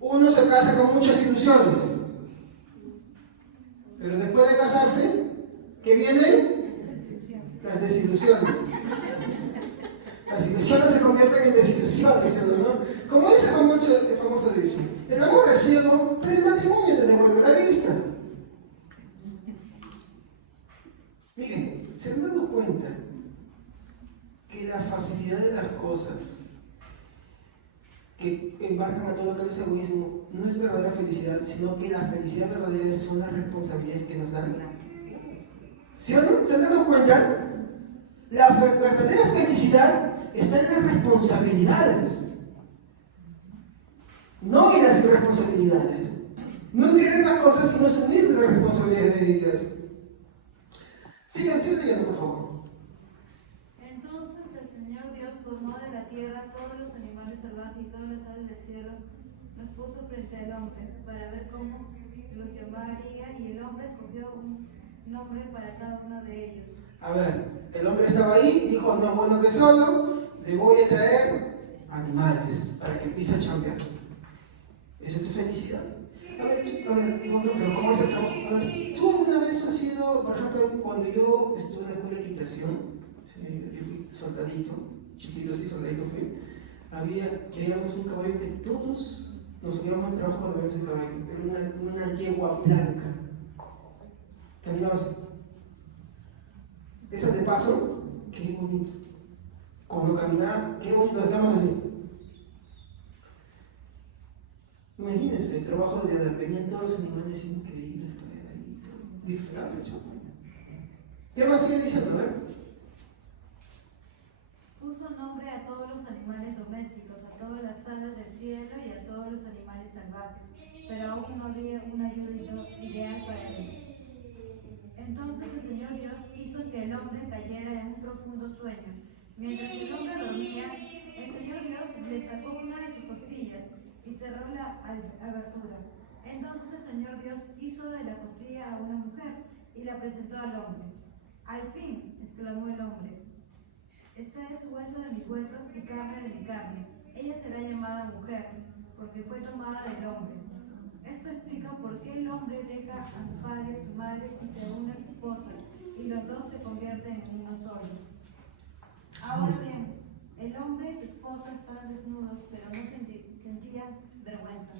Uno se casa con muchas ilusiones, pero después de casarse, ¿qué vienen? Las desilusiones. Las ilusiones se convierten en desilusiones, ¿no? Como dice el famoso dicho, el amor es ciego, pero el matrimonio te devuelve la vista. Miren, ¿se han dado cuenta que la facilidad de las cosas que embarcan a todo lo que es egoísmo no es verdadera felicidad, sino que la felicidad verdadera son las responsabilidades que nos dan? ¿Sí o no? ¿Se han dado cuenta? La verdadera felicidad está en las responsabilidades, no en las irresponsabilidades. No en querer las cosas, sino asumir las responsabilidades de ellas. Sigan leyendo, por favor. Entonces el Señor Dios formó de la tierra todos los animales salvajes y todas las aves del cielo, los puso frente al hombre para ver cómo los llamaría, y el hombre escogió un nombre para cada uno de ellos. A ver, el hombre estaba ahí, dijo, no, bueno que solo, le voy a traer animales para que empiece a chambear. ¿Esa es tu felicidad? A ver, digo, pero ¿cómo es el trabajo? A ver, ¿tú alguna vez has sido, por ejemplo, cuando yo estuve en la escuela de equitación, ¿sí? Yo fui soldadito, chiquito así, soldadito fui, veíamos un caballo que todos nos subíamos al trabajo cuando veíamos el caballo, era una yegua blanca, caminaba así. Esa de paso, qué bonito. Como caminaba, qué bonito, estamos así. Imagínense el trabajo de Adán, venían todos los animales increíbles para ver ahí, disfrutaban ese show. ¿Qué más sigue diciendo? A ver. Puso nombre a todos los animales domésticos, a todas las aves del cielo y a todos los animales salvajes, pero aún no había un ayuda ideal para él. Entonces el Señor Dios hizo que el hombre cayera en un profundo sueño. Mientras el hombre dormía, el Señor Dios le sacó una de sus costillas y cerró la abertura. Entonces el Señor Dios hizo de la costilla a una mujer y la presentó al hombre. Al fin, exclamó el hombre, este es hueso de mis huesos y carne de mi carne. Ella será llamada mujer, porque fue tomada del hombre. Esto explica por qué el hombre deja a su padre y a su madre y se une a su esposa, y los dos se convierten en uno solo. Ahora bien, el hombre y su esposa estaban desnudos, pero no sentían vergüenza.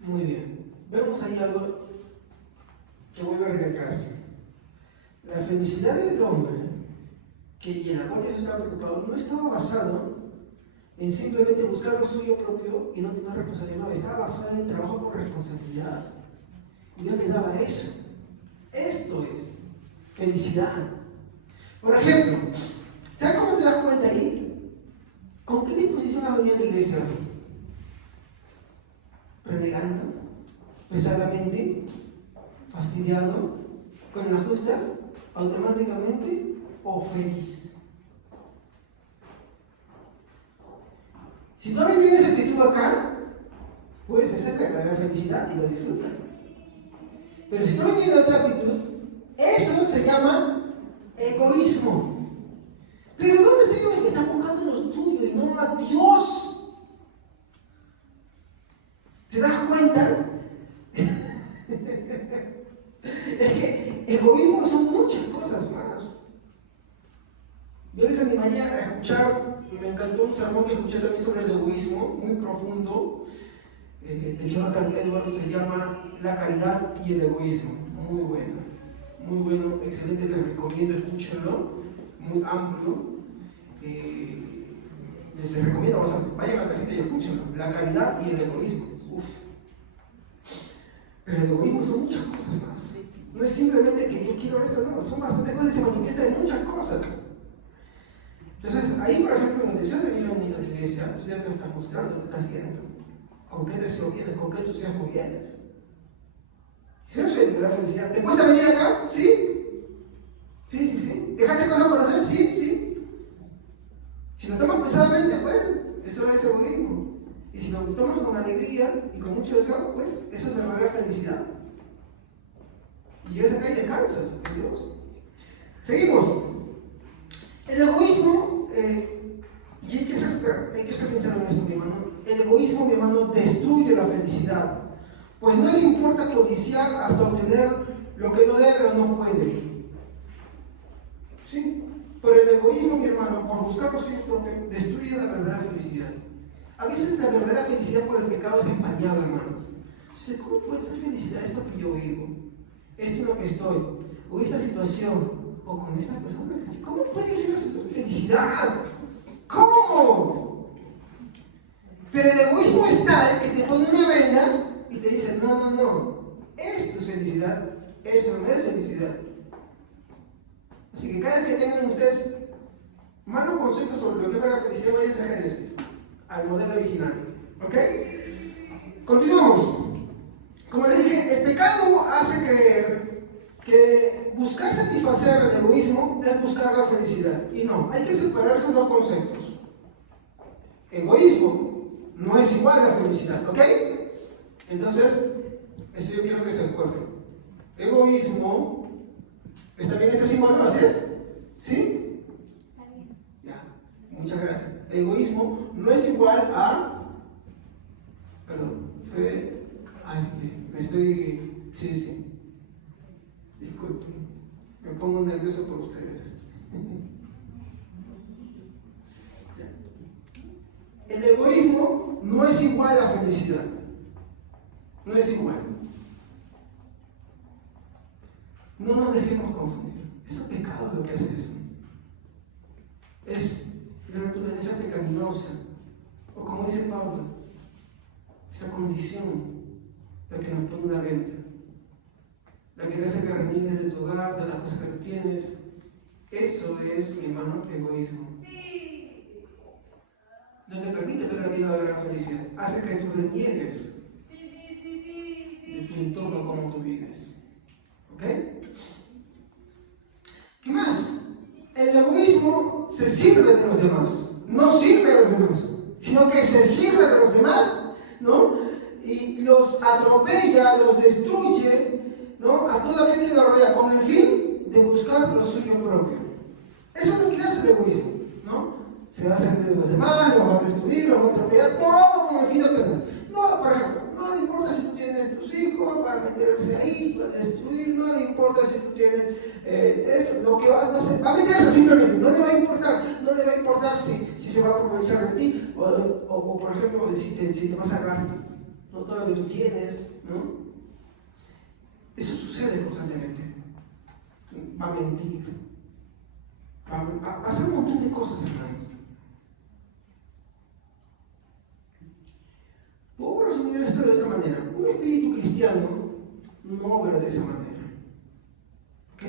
Muy bien. Vemos ahí algo que vuelve a recalcarse. La felicidad del hombre, y en la cual Dios estaba preocupado, no estaba basado en simplemente buscar lo suyo propio y no tener responsabilidad. No, estaba basado en el trabajo con responsabilidad. Y Dios le daba eso. Esto es felicidad. Por ejemplo, ¿sabes cómo te das cuenta ahí? ¿Con qué disposición ha venido a la iglesia? Renegando, pesadamente, fastidiado, con las justas, automáticamente o feliz. Si no ha venido esa actitud acá, pues esa es la verdadera felicidad y lo disfruta. Pero si no ha venido otra actitud, eso se llama egoísmo. Pero ¿dónde está el que está buscando lo tuyo y no a Dios? ¿Te das cuenta? Es que egoísmo son muchas cosas más. Yo les animaría a escuchar, me encantó un sermón que escuché también sobre el egoísmo, muy profundo, de Jonathan Edwards, se llama La caridad y el egoísmo. Muy bueno, excelente, les recomiendo, escúchenlo, muy amplio. Les recomiendo bastante, vayan a la casita y escúchenlo. La caridad y el egoísmo. Uf. Pero el egoísmo son muchas cosas más. No es simplemente que yo quiero esto, no, son bastantes cosas y se manifiestan en muchas cosas. Entonces, ahí por ejemplo, en el deseo de venir a la iglesia, tú ya te lo estás mostrando, te estás viendo. ¿Con qué deseo vienes? ¿Con qué entusiasmo vienes? Si no es la felicidad. ¿Te cuesta venir acá? ¿Sí? Sí. ¿Dejaste cosas por hacer? Sí. Si lo tomas pesadamente, pues, eso es egoísmo. Y si lo tomas con alegría y con mucho deseo, pues, eso es verdadera felicidad. Y llegas acá y descansas en Dios. Seguimos. El egoísmo, y hay que ser sincero en esto, mi hermano. El egoísmo, mi hermano, destruye la felicidad. Pues no le importa codiciar hasta obtener lo que no debe o no puede. ¿Sí? Pero el egoísmo, mi hermano, por buscar lo suyo propio, destruye la verdadera felicidad. A veces la verdadera felicidad por el pecado es empañada, hermanos. Entonces, ¿cómo puede ser felicidad esto que yo vivo? Esto en lo que estoy, o esta situación, o con esta persona que estoy. ¿Cómo puede ser felicidad? ¿Cómo? Pero el egoísmo es tal que te pone una venda y te dice, no, esto es felicidad, eso no es felicidad. Así que cada vez que tengan ustedes malos conceptos sobre lo que es la felicidad, vayan a Génesis, al modelo original. ¿Ok? Continuamos. Como les dije, el pecado hace creer que buscar satisfacer el egoísmo es buscar la felicidad. Y no, hay que separar esos dos conceptos. Egoísmo no es igual a felicidad, ¿ok? Entonces, eso yo quiero que se acuerden. Egoísmo, ¿está bien este símbolo? ¿Así es? ¿Sí? Está bien. Ya, muchas gracias. Egoísmo no es igual a... Perdón, me estoy... Sí. Disculpen, me pongo nervioso por ustedes. El egoísmo no es igual a felicidad. No es igual. No nos dejemos confundir. Es el pecado lo que hace eso. Es la naturaleza pecaminosa. O como dice Pablo, esa condición la que nos pone una venta. La que te hace que reniegues de tu hogar, de las cosas que tú tienes. Eso es, mi hermano, egoísmo. No te permite que la vida vea la felicidad. Hace que tú reniegues de tu entorno como tú vives. ¿Ok? ¿Qué más? El egoísmo se sirve de los demás. No sirve a los demás, sino que se sirve de los demás, ¿no? Y los atropella, los destruye, ¿no? A toda aquel que lo rodea con el fin de buscar lo suyo propio. Eso es lo que hace el egoísmo, ¿no? Se va a servir de los demás, lo va a destruir, lo va a atropellar, todo con el fin de obtener. No, por ejemplo, no le importa si tú tienes tus hijos para meterse ahí, para destruir, no le importa si tú tienes esto, lo que va a hacer, va a meterse simplemente, no le va a importar si se va a aprovechar de ti, o por ejemplo, si te va a sacar todo lo que tú tienes, ¿no? Eso sucede constantemente. Va a mentir, va a hacer un montón de cosas, hermanos. Puedo resumir esto de esta manera. Un espíritu cristiano no obra de esa manera. ¿Ok?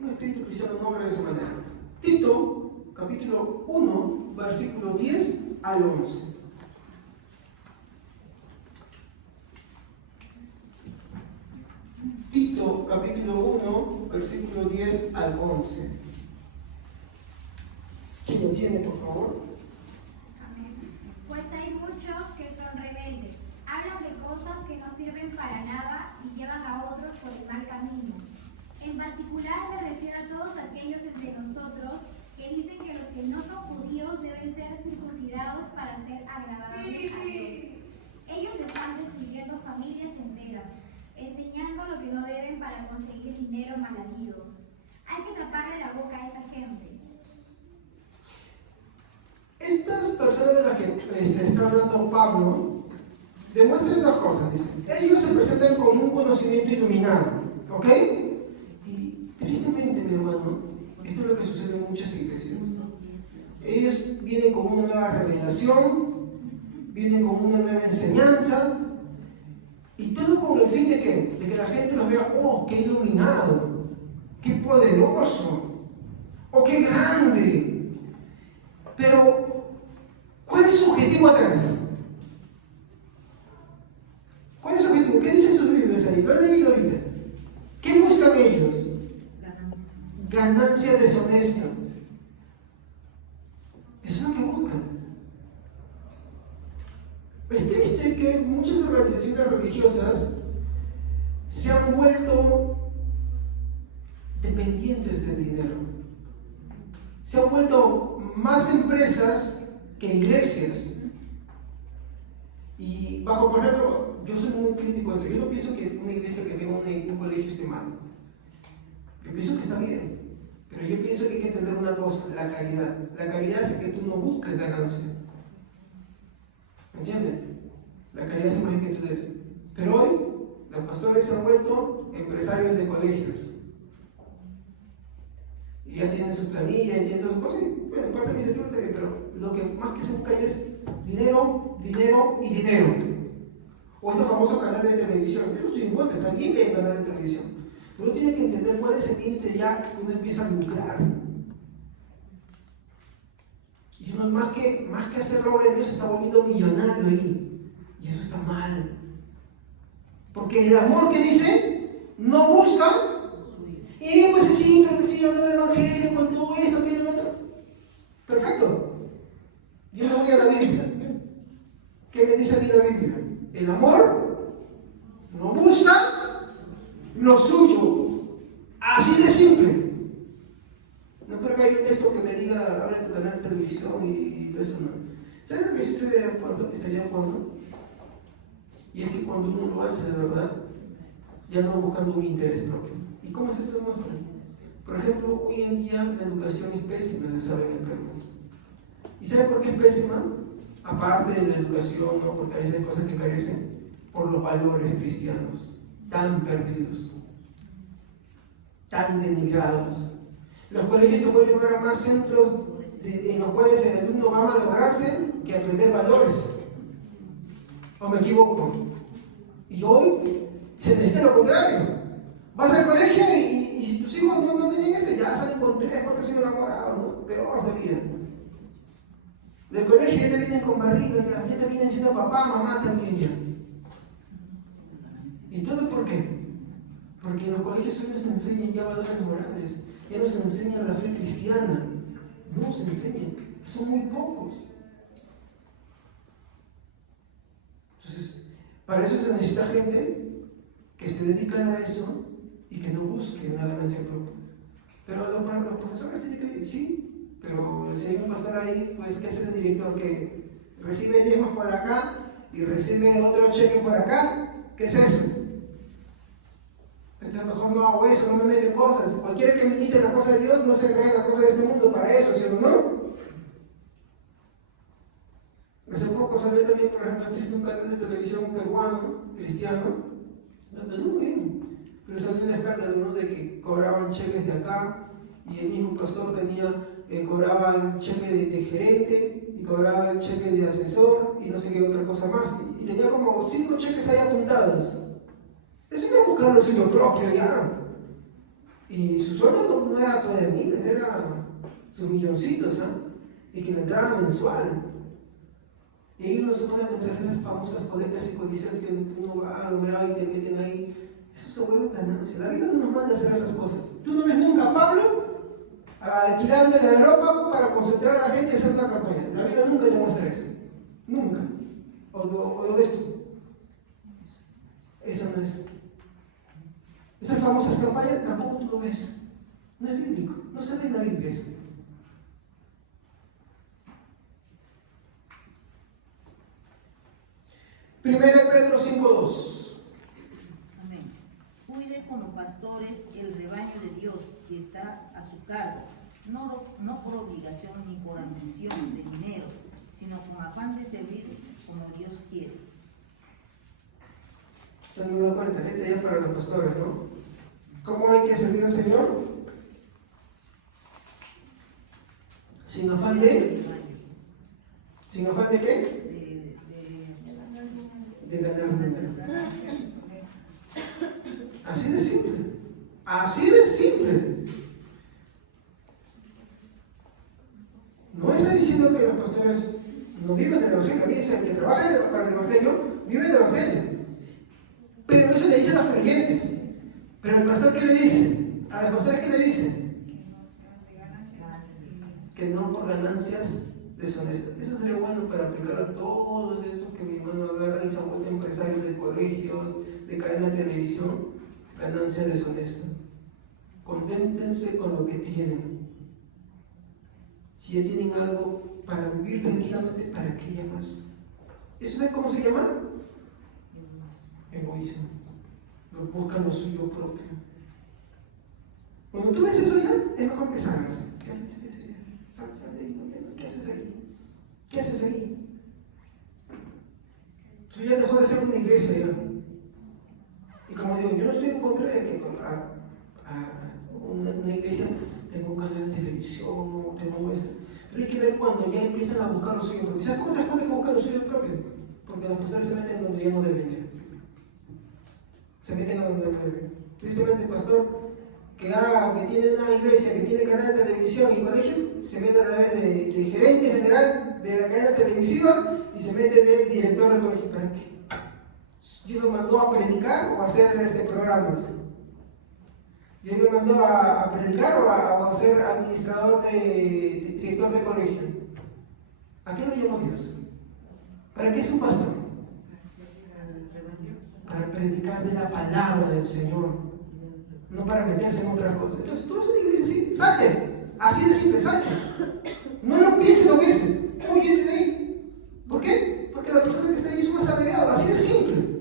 Un espíritu cristiano no obra de esa manera. Tito, capítulo 1, versículo 10 al 11. Tito, capítulo 1, versículo 10 al 11. ¿Quién lo tiene, por favor? Amén. Pues hay muchos que son rebeldes, hablan de cosas que no sirven para nada y llevan a otros por el mal camino. En particular me refiero a todos aquellos entre nosotros que dicen que los que no son judíos deben ser circuncidados para ser agradables a Dios. Ellos están destruyendo familias enteras, enseñando lo que no deben para conseguir dinero mal habido. Hay que taparle la boca a esa gente. Estas personas de las que está hablando Pablo demuestran dos cosas. Dicen. Ellos se presentan con un conocimiento iluminado, ¿ok? Y tristemente, mi hermano, esto es lo que sucede en muchas iglesias. Ellos vienen con una nueva revelación, vienen con una nueva enseñanza, y todo con el fin de ¿qué? De que la gente los vea, oh, qué iluminado, qué poderoso, oh, qué grande. Pero, ¿cuál es su objetivo atrás? ¿Cuál es su objetivo? ¿Qué dice sus Biblias ahí? Lo he leído ahorita. ¿Qué buscan ellos? Ganancia deshonesta. Eso es lo que buscan. Es triste que muchas organizaciones religiosas se han vuelto se han vuelto más empresas que iglesias. Y bajo, por ejemplo, yo soy muy crítico de esto. Yo no pienso que una iglesia que tenga un colegio esté mal. Yo pienso que está bien. Pero yo pienso que hay que entender una cosa, la caridad. La caridad es que tú no busques ganancia. ¿Me entiendes? La caridad es más que tú des. Pero hoy, los pastores se han vuelto empresarios de colegios. Y ya tienen sus planillas, y tienen sus cosas. Bueno, parte administrativa también, pero lo que más que se busca es dinero, dinero y dinero. O estos famosos canales de televisión. Yo no estoy en contra, está bien que hay canales de televisión. Pero uno tiene que entender cuál es el límite ya que uno empieza a lucrar. Y uno más que hacer la obra de Dios se está volviendo millonario ahí. Y eso está mal. Porque el amor que dice, no busca. Y pues sí, pero estoy hablando del Evangelio, con todo esto, que lo otro. Perfecto. Yo me voy a la Biblia. ¿Qué me dice a mí la Biblia? El amor no busca lo suyo. Así de simple. No creo que haya un texto que me diga, abre tu canal de televisión y todo eso, no. ¿Sabes lo que sí estaría de acuerdo? Y es que cuando uno lo hace de verdad, ya no buscando un interés propio. ¿Y cómo se esto muestra? Por ejemplo, hoy en día la educación es pésima, se sabe en el Perú. ¿Y sabe por qué es pésima? Aparte de la educación, ¿no? Porque hay cosas que carecen por los valores cristianos, tan perdidos, tan denigrados. Los colegios se vuelven ahora más centros en los cuales el alumno va a valorarse que aprender valores. ¿O me equivoco? Y hoy se necesita lo contrario. Vas al colegio y si tus hijos no tienen esto, ya salen con 3, 4 hijos enamorados, ¿no? Peor todavía. Del colegio ya te vienen con barriga, ya te vienen siendo papá, mamá también ya. ¿Y todo por qué? Porque en los colegios hoy nos enseñan ya valores morales, ya nos enseñan la fe cristiana. No nos enseñan, son muy pocos. Entonces, para eso se necesita gente que esté dedicada a eso y que no busque una ganancia propia. Pero los profesores tienen que ir, sí, pero si hay un pastor ahí, pues que es el director que recibe diezmos por acá y recibe otro cheque por acá, ¿qué es eso? Entonces mejor no hago eso, no me mete cosas. Cualquiera que me quite la cosa de Dios no se crea la cosa de este mundo para eso, ¿sí o no? Hace poco salió también, por ejemplo, un canal de televisión peruano, cristiano. Empezó muy bien, pero salió un escándalo, ¿no? De que cobraban cheques de acá y el mismo pastor cobraba el cheque de gerente y cobraba el cheque de asesor y no sé qué otra cosa más. Y tenía como 5 cheques ahí apuntados. Eso era buscar lo suyo propio ya. Y su sueldo no era todo de miles, era sus milloncitos, ¿ah? Y que le entraba mensual. Y ahí uno se pone a pensar en esas famosas colectas y condiciones que uno va a numerar y te meten ahí. Eso se vuelve ganancia. La vida no nos manda a hacer esas cosas. Tú no ves nunca a Pablo alquilando el aerópago para concentrar a la gente y hacer una campaña. La vida nunca te muestra eso. Nunca. ¿O lo ves tú? Eso no es. Esas famosas campañas tampoco tú lo ves. No es bíblico. No se ve en la Biblia eso. Primero Pedro 5:2. Amén. Cuide como pastores el rebaño de Dios que está a su cargo, no por obligación ni por ambición de dinero, sino con afán de servir como Dios quiere. ¿Se han dado cuenta? Este ya es para los pastores, ¿no? ¿Cómo hay que servir al Señor? Sin afán de... ¿Sin afán de qué? De ganar dinero. Así de simple. Así de simple. No está diciendo que los pastores no viven del Evangelio. Dice que trabaja para el Evangelio, vive del Evangelio. Pero eso le dicen a los creyentes. Pero el pastor, ¿qué le dice? A los pastores, ¿qué le dice? Que no por ganancias deshonestas. Eso sería bueno para aplicar a todos estos que mi hermano agarra y se han vuelto empresarios de colegios, de cadena de televisión. Ganancia deshonesta. Conténtense con lo que tienen. Si ya tienen algo para vivir tranquilamente, ¿para qué ya más? ¿Eso es cómo se llama? Egoísmo. Buscan lo suyo propio. Cuando tú ves eso ya, es mejor que salgas. Sal de ahí, ¿qué haces ahí? ¿Qué haces ahí? Eso ya dejó de ser una iglesia ya. Y como digo, yo no estoy en contra de que una iglesia tenga un canal de televisión, tengo esto. Pero hay que ver cuando ya empiezan a buscar lo suyo propio. ¿Sabes cómo te das cuenta que buscan lo suyo propio? Porque los pastores se meten donde ya no deben ir. Se meten donde no deben. Tristemente el pastor que tiene una iglesia, que tiene canal de televisión y colegios, se mete a través de gerente general de la cadena televisiva y se mete de director del colegio. ¿Para qué? Dios me mandó a predicar o a hacer programas. Dios me mandó a predicar o a ser administrador de director de colegio. ¿A qué lo llamó Dios? ¿Para qué es un pastor? Para predicar de la palabra del Señor, no para meterse en otras cosas. Entonces, tú es una iglesia así, salte, así de simple, salte. No lo pienses 2 veces. Oye, de ahí. ¿Por qué? Porque la persona que está ahí es un más averiado, así de simple.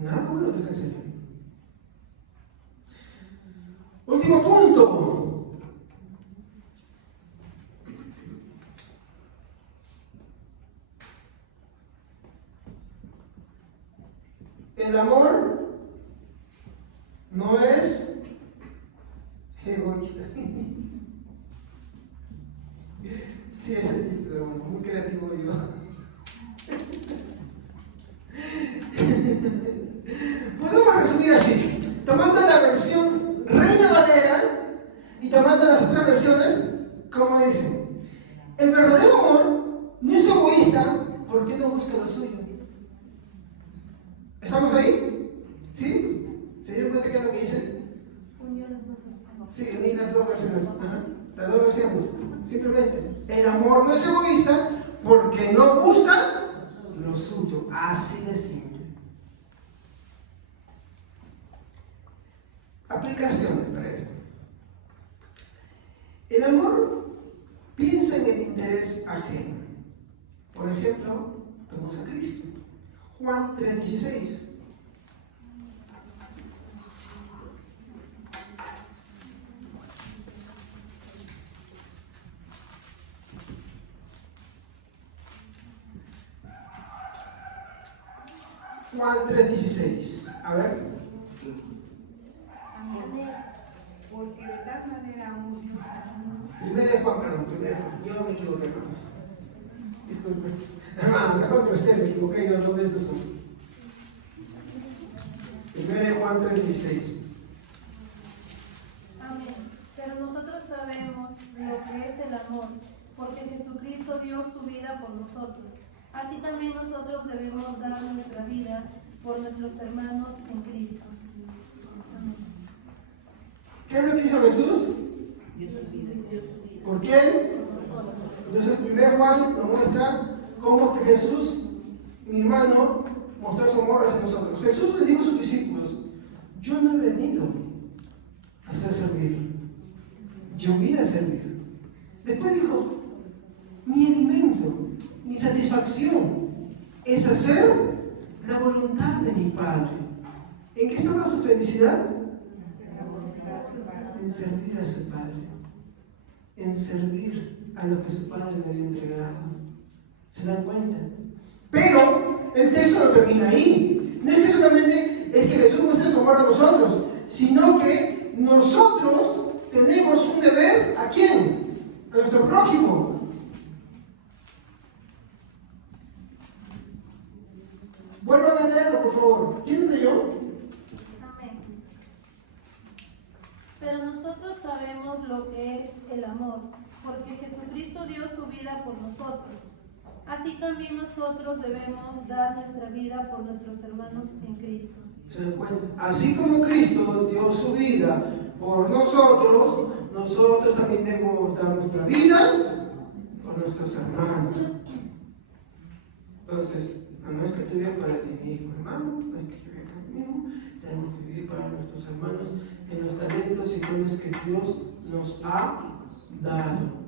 Nada bueno te está enseñando. Último punto. El amor no es egoísta. Sí, ese título, muy creativo yo. Podemos resumir así, tomando la versión Reina Valera y tomando las otras versiones, como dice, el verdadero amor no es egoísta porque no busca lo suyo. ¿Estamos ahí? ¿Sí? ¿Se dieron cuenta qué es lo que dice? Sí, uní las 2 versiones. Ajá. Las 2 versiones. Simplemente, el amor no es egoísta porque no busca lo suyo. Así de simple. Aplicaciones para esto. El amor piensa en el interés ajeno. Por ejemplo, vamos a Cristo. Juan 3:16. Juan 3:16. A ver. Amén. Porque de tal manera amó Dios al mundo. Primero de Juan, perdón. Yo me equivoqué, hermanos. Disculpe. Hermano, usted me equivoqué, yo no ves eso. Primero de Juan 3:16. Amén. Pero nosotros sabemos lo que es el amor, porque Jesucristo dio su vida por nosotros. Así también nosotros debemos dar nuestra vida por nuestros hermanos en Cristo. Amén. ¿Qué es lo que hizo Jesús? ¿Por quién? Entonces, primero Juan nos muestra cómo que Jesús, mi hermano, mostró su amor hacia nosotros. Jesús le dijo a sus discípulos: yo no he venido a ser servido, yo vine a servir. Después dijo: mi alimento, mi satisfacción es hacer la voluntad de mi Padre. ¿En qué estaba su felicidad? En servir a su Padre, en servir a lo que su Padre le había entregado. ¿Se dan cuenta? Pero el texto no termina ahí. No es que solamente es que Jesús muestre su amor a nosotros, sino que nosotros tenemos un deber. ¿A quién? A nuestro prójimo. Vuelvan a leerlo, por favor. ¿Quién leyó? Amén. Pero nosotros sabemos lo que es el amor, porque Jesucristo dio su vida por nosotros. Así también nosotros debemos dar nuestra vida por nuestros hermanos en Cristo. ¿Se dan cuenta? Así como Cristo dio su vida por nosotros, nosotros también debemos dar nuestra vida por nuestros hermanos. Entonces, No es que tú vivas para ti mismo, hermano, no es que yo viva para mí mismo, tenemos que vivir para nuestros hermanos en los talentos y dones que Dios nos ha dado.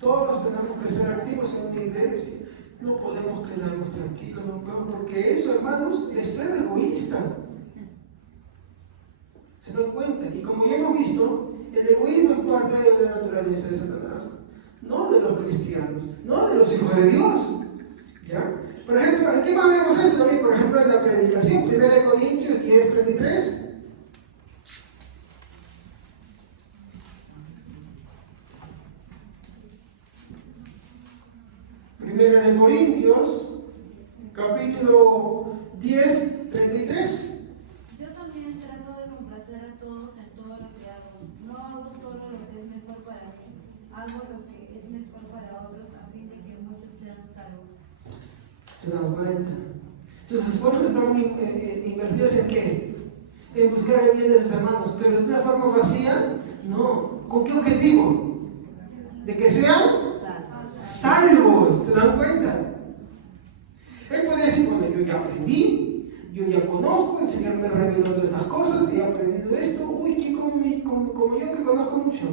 Todos tenemos que ser activos en una iglesia. No podemos quedarnos tranquilos, no podemos, porque eso, hermanos, es ser egoísta. ¿Se dan cuenta? Y como ya hemos visto, el egoísmo es parte de la naturaleza de Satanás, no de los cristianos, no de los hijos de Dios. ¿Ya? Por ejemplo, ¿en qué más vemos eso también? Por ejemplo, en la predicación, 1 Corintios 10:33. 1 Corintios, capítulo 10:33. Yo también trato de complacer a todos en todo lo que hago. No hago solo lo que es mejor para mí, hago lo que es mejor para otros a fin de que muchos sean salvos. ¿Se dan cuenta? Sus esfuerzos están invertidos en qué? En buscar el bien de sus hermanos, pero de una forma vacía, no. ¿Con qué objetivo? De que sean salvos. ¿Se dan cuenta? Él puede decir, bueno, yo ya aprendí, yo ya conozco, el Señor me reveló todas estas cosas, he aprendido esto, uy, que como yo que conozco mucho.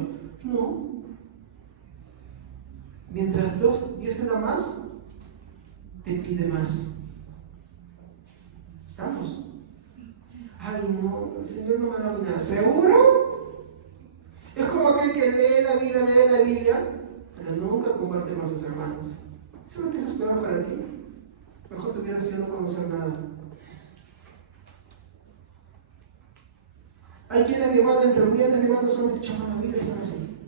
No. Mientras Dios te da más, te pide más. ¿Estamos? Ay, no, el Señor no me da nada. ¿Seguro? Es como aquel que lee la Biblia, pero nunca comparte con sus hermanos. ¿Sabes que eso es peor para ti? Mejor te hubieras ido no conocer nada. Hay quienes mi hermano en reuniones, mi hermano solamente chapan la Biblia y están así.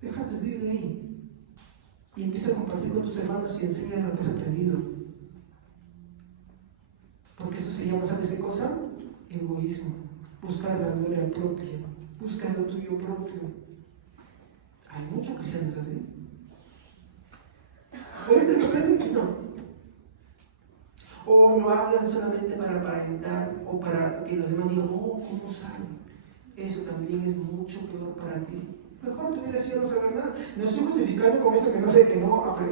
Deja tu Biblia ahí y empieza a compartir con tus hermanos y enseña lo que has aprendido. Porque eso se llama, ¿sabes qué cosa? Egoísmo. Buscar la gloria propia. Buscar lo tuyo propio. Hay muchos cristianos así. Pueden interpretar y no. O lo hablan solamente para aparentar o para que los demás digan, oh, ¿cómo saben? Eso también es mucho peor para ti. Mejor te hubieras ido no saber nada. No estoy justificando con esto que no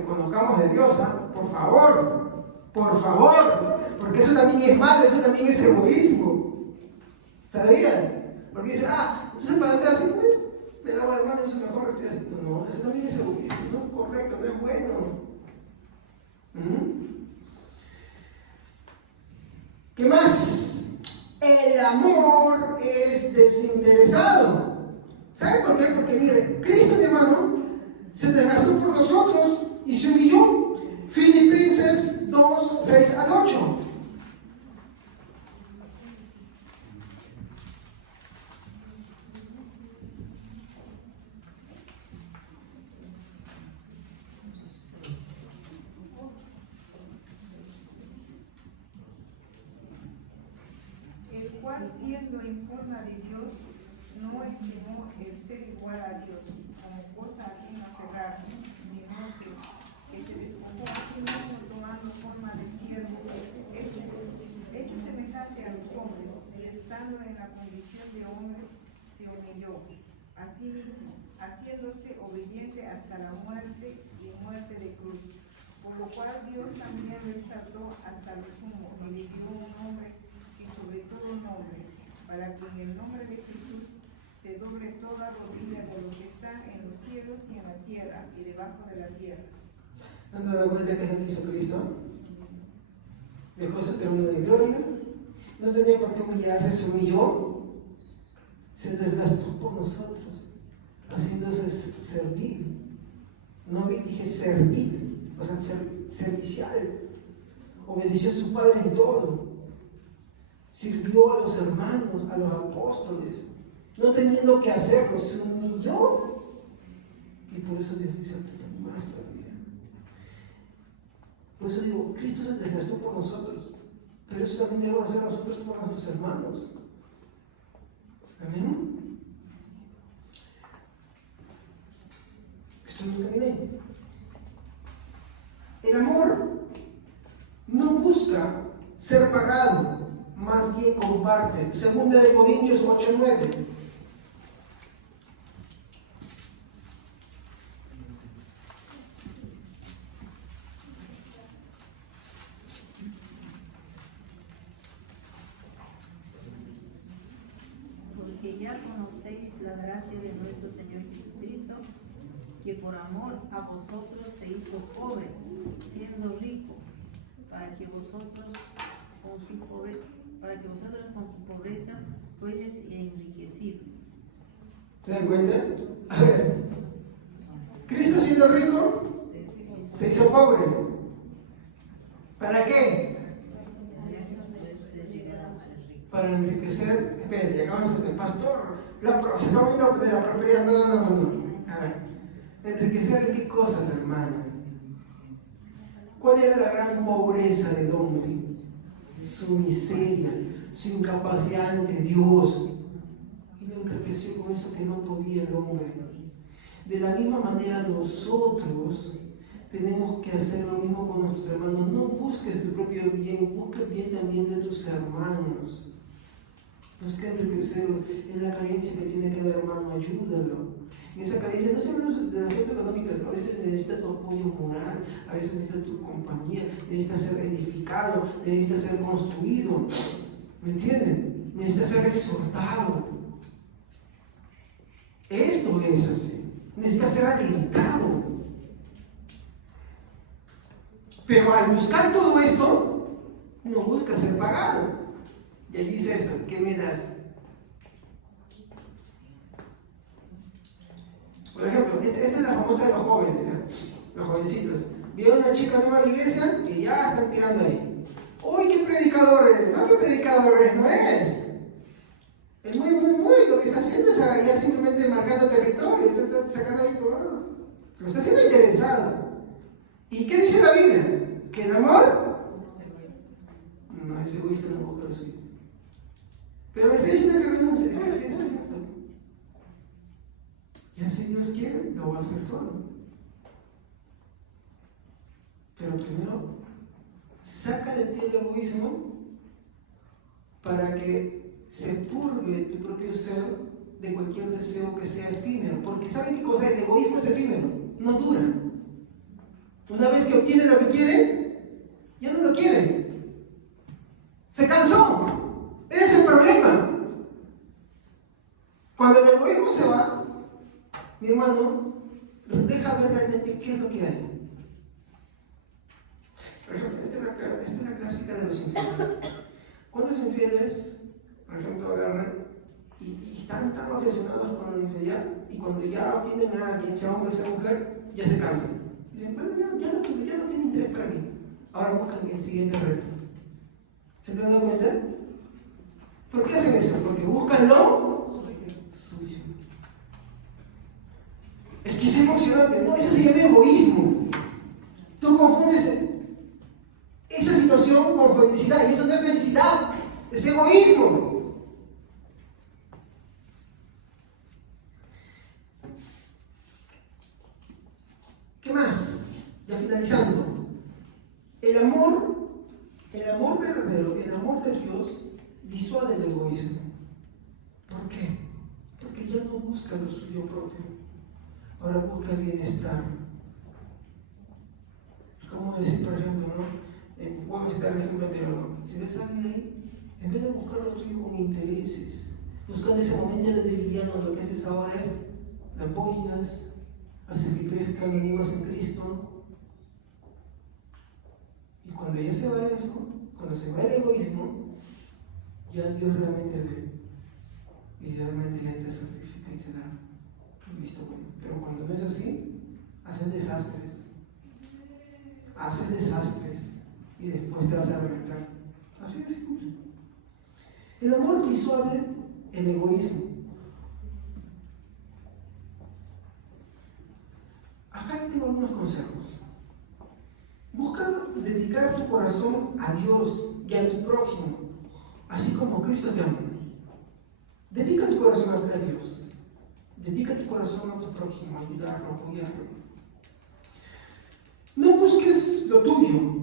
conozcamos de Dios, ¿ah? Por favor, porque eso también es malo, eso también es egoísmo. ¿Sabías? Porque dice, entonces para andar así, me da la mano y eso mejor lo estoy haciendo. No, eso también es egoísmo, no es correcto, no es bueno. ¿Qué más? El amor es desinteresado. ¿Sabe por qué? Porque mire, Cristo, mi hermano, se desgastó por nosotros y se humilló. Filipenses 2:6-8. El cual, siendo en forma de Dios, no estimó el ser igual a Dios como cosa a quien aferrarse, sino que se despojó a sí mismo tomando forma de siervo, hecho semejante a los hombres, y estando en la condición de hombre, se humilló a sí mismo, haciéndose obediente hasta la muerte y muerte de cruz. Por lo cual Dios también lo exaltó hasta lo sumo, y le dio un nombre que sobre todo nombre, para que en el nombre de Jesús se doble toda rodilla de los que están en los cielos y en la tierra y debajo de la tierra. ¿Han dado cuenta que es el que hizo Cristo? Dejó ese trono de gloria, no tenía por qué humillarse, se humilló, se desgastó por nosotros, haciéndose servil. No dije servil, o sea, servicial. Obedeció a su Padre en todo. Sirvió a los hermanos, a los apóstoles, no teniendo que hacerlo, se humilló. Y por eso Dios dice más todavía. Por eso digo, Cristo se desgastó por nosotros, pero eso también debemos hacer nosotros por nuestros hermanos. Amén. Esto no terminé. El amor no busca ser pagado, más bien comparte. 2 Corintios 8:9. que ya conocéis la gracia de nuestro Señor Jesucristo, que por amor a vosotros se hizo pobre, siendo rico, para que vosotros con su pobreza fuereis enriquecidos. ¿Se dan cuenta? A ver, Cristo siendo rico, se hizo pobre. ¿Para qué? Para enriquecer. Espérense, acabamos de decir, pastor, se está moviendo de la prosperidad. No. A ver, enriquecer en qué cosas, hermano. ¿Cuál era la gran pobreza del hombre? Su miseria, su incapacidad ante Dios. Y lo enriqueció con eso que no podía el hombre. De la misma manera nosotros tenemos que hacer lo mismo con nuestros hermanos. No busques tu propio bien, busca el bien también de tus hermanos. Busca enriquecerlos. Es la carencia que tiene cada hermano, ayúdalo. Y esa carencia no solo de las cosas económicas, a veces necesita tu apoyo moral, a veces necesita tu compañía, necesita ser edificado, necesita ser construido. ¿Me entienden? Necesita ser exhortado. Esto es así. Necesita ser alentado. Pero al buscar todo esto, no busca ser pagado. Y ahí dice eso, ¿qué me das? Por ejemplo, esta es la famosa de los jóvenes, los jovencitos. Vieron una chica nueva a la iglesia y ya están tirando ahí. ¡Uy, qué predicador es! No, qué predicador es, no es. Es muy, lo que está haciendo es ya simplemente marcando territorio, está sacando ahí, lo está haciendo interesado. ¿Y qué dice la Biblia? ¿Que el amor? No, es egoísta tampoco, pero sí. Pero me está diciendo que renuncie. Es que eso es cierto. Y si Dios quiere, lo va a hacer solo. Pero primero, saca de ti el egoísmo para que se purgue tu propio ser de cualquier deseo que sea efímero. Porque ¿saben qué cosa? El egoísmo es efímero, no dura. Una vez que obtiene lo que quiere, ya no lo quiere. Se cansó. Ese es el problema. Cuando el egoísmo se va, mi hermano, deja ver realmente qué es lo que hay. Por ejemplo, esta es la clásica de los infieles. Cuando los infieles, por ejemplo, agarran y están tan obsesionados con la infidelidad, y cuando ya obtienen a alguien, sea hombre o sea mujer, ya se cansan. Dicen, bueno, ya no tiene interés para mí. Ahora buscan el siguiente reto. ¿Se te han dado cuenta? ¿Por qué hacen eso? Porque buscan lo suyo. Es que es emocionante. No, eso se llama egoísmo. Tú confundes esa situación con felicidad, y eso no es felicidad, es egoísmo. ¿Qué más? Ya finalizando. El amor verdadero, el amor de Dios disuade el egoísmo. ¿Por qué? Porque ya no busca lo suyo propio, ahora busca el bienestar. ¿Cómo decir, por ejemplo, no? Vamos a citar el ejemplo anterior. Si ves a alguien ahí, en vez de buscar lo tuyo con intereses, buscando ese momento de debilidad, lo que haces ahora es la apoyas, haces que crezca, lo animas en Cristo. Y cuando ya se va eso, cuando se va el egoísmo, ya Dios realmente ve. Y realmente ya te santifica y te da el visto bueno. Pero cuando no es así, haces desastres. Haces desastres. Y después te vas a reventar. Así de simple. El amor disuade el egoísmo. Acá tengo algunos consejos. Busca dedicar tu corazón a Dios y a tu prójimo, así como Cristo te ama. Dedica tu corazón a Dios. Dedica tu corazón a tu prójimo, ayudarlo, apoyarlo. No busques lo tuyo.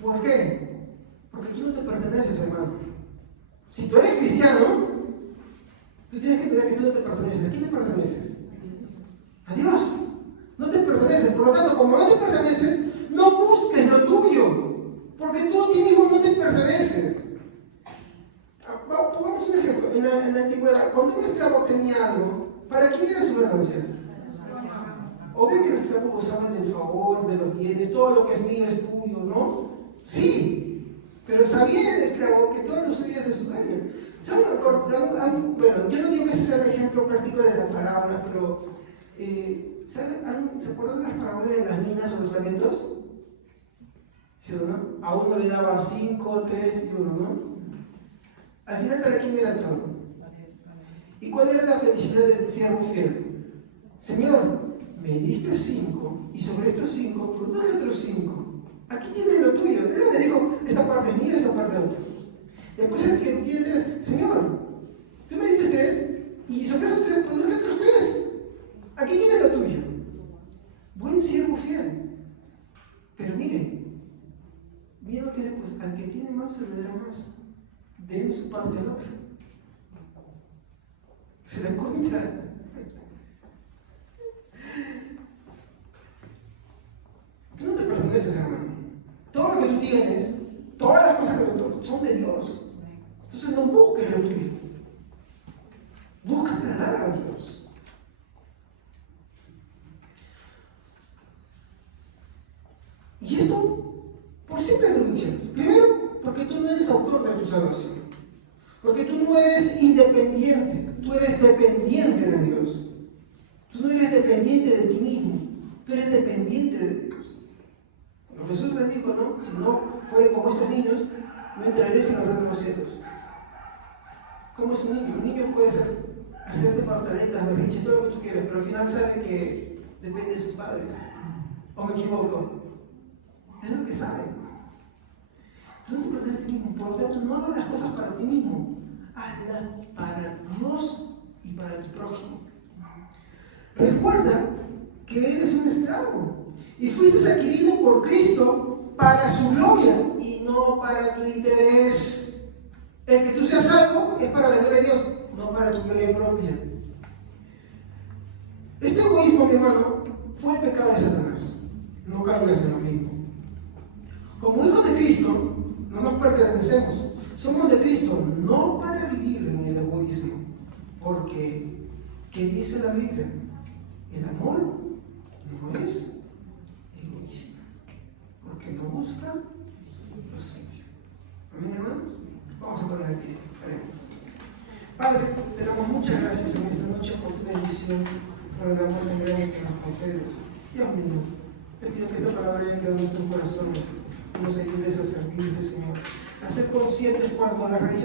¿Por qué? Porque tú no te perteneces, hermano. Si tú eres cristiano, tú tienes que entender que tú no te perteneces. ¿A quién te perteneces? A Dios. No te perteneces. Por lo tanto, como no te perteneces, no busques lo tuyo. Porque tú a ti mismo no te perteneces. Pongamos un ejemplo. en la antigüedad, cuando un esclavo tenía algo, ¿para quién eran sus ganancias? Obvio que los esclavos gozaban del favor, de los bienes, todo lo que es mío es tuyo, ¿no? Sí, pero sabía el esclavo que todo lo suyo es de su dueño. Bueno, yo no digo que ese sea el ejemplo práctico de la parábola, pero ¿se acuerdan de las parábolas de las minas o los talentos? ¿Sí o no? A uno le daba 5, 3 y 1, ¿no? Al final, ¿para quién era todo? ¿Y cuál era la felicidad del siervo fiel? Señor, me diste 5 y sobre estos 5 produje otros 5. Aquí tienes lo tuyo. Él me dijo, esta parte es mía, esta parte es otra. Después el que tiene 3, Señor, tú me diste 3 y sobre esos 3 produje otros 3. Aquí tienes lo tuyo. Buen siervo fiel. Pero miren lo que después, al que tiene más se le dará más. Den su parte al otro. ¿Se dan cuenta? Tú no te perteneces, hermano. Todo lo que tú tienes, todas las cosas que tú son de Dios. Entonces no busques lo tuyo. Busca agradar a Dios. Y esto por simples deducciones. Primero, porque tú no eres autor de tu salvación. Porque tú no eres independiente. Tú eres dependiente de Dios. Tú no eres dependiente de ti mismo. Tú eres dependiente de Dios. Como Jesús les dijo, ¿no? Si no fuere como estos niños, no entraréis en el reino de los cielos. ¿Cómo es un niño? Un niño puede hacerte pantaletas, berrinches, todo lo que tú quieras, pero al final sabe que depende de sus padres. ¿O me equivoco? Es lo que sabe. Tú no te pertenece a ti mismo, por lo tanto no hagas las cosas para ti mismo. Hazlas para Dios y para tu prójimo. Recuerda que eres un esclavo y fuiste adquirido por Cristo para su gloria y no para tu interés. El que tú seas salvo es para la gloria de Dios, no para tu gloria propia. Este egoísmo, mi hermano, fue el pecado de Satanás. No caigas en lo mismo. Como hijos de Cristo, no nos pertenecemos. Somos de Cristo, no para vivir en el egoísmo. Porque, ¿qué dice la Biblia? El amor no es egoísta. Porque no busca lo suyo. ¿Amén, hermanos? Vamos a poner aquí. Oremos. Padre, te damos muchas gracias en esta noche por tu bendición, por el amor tan grande que nos concedes. Dios mío, te pido que esta palabra haya quedado en nuestros corazones y nos ayudes a servirte, Señor. A ser conscientes cuando la raíz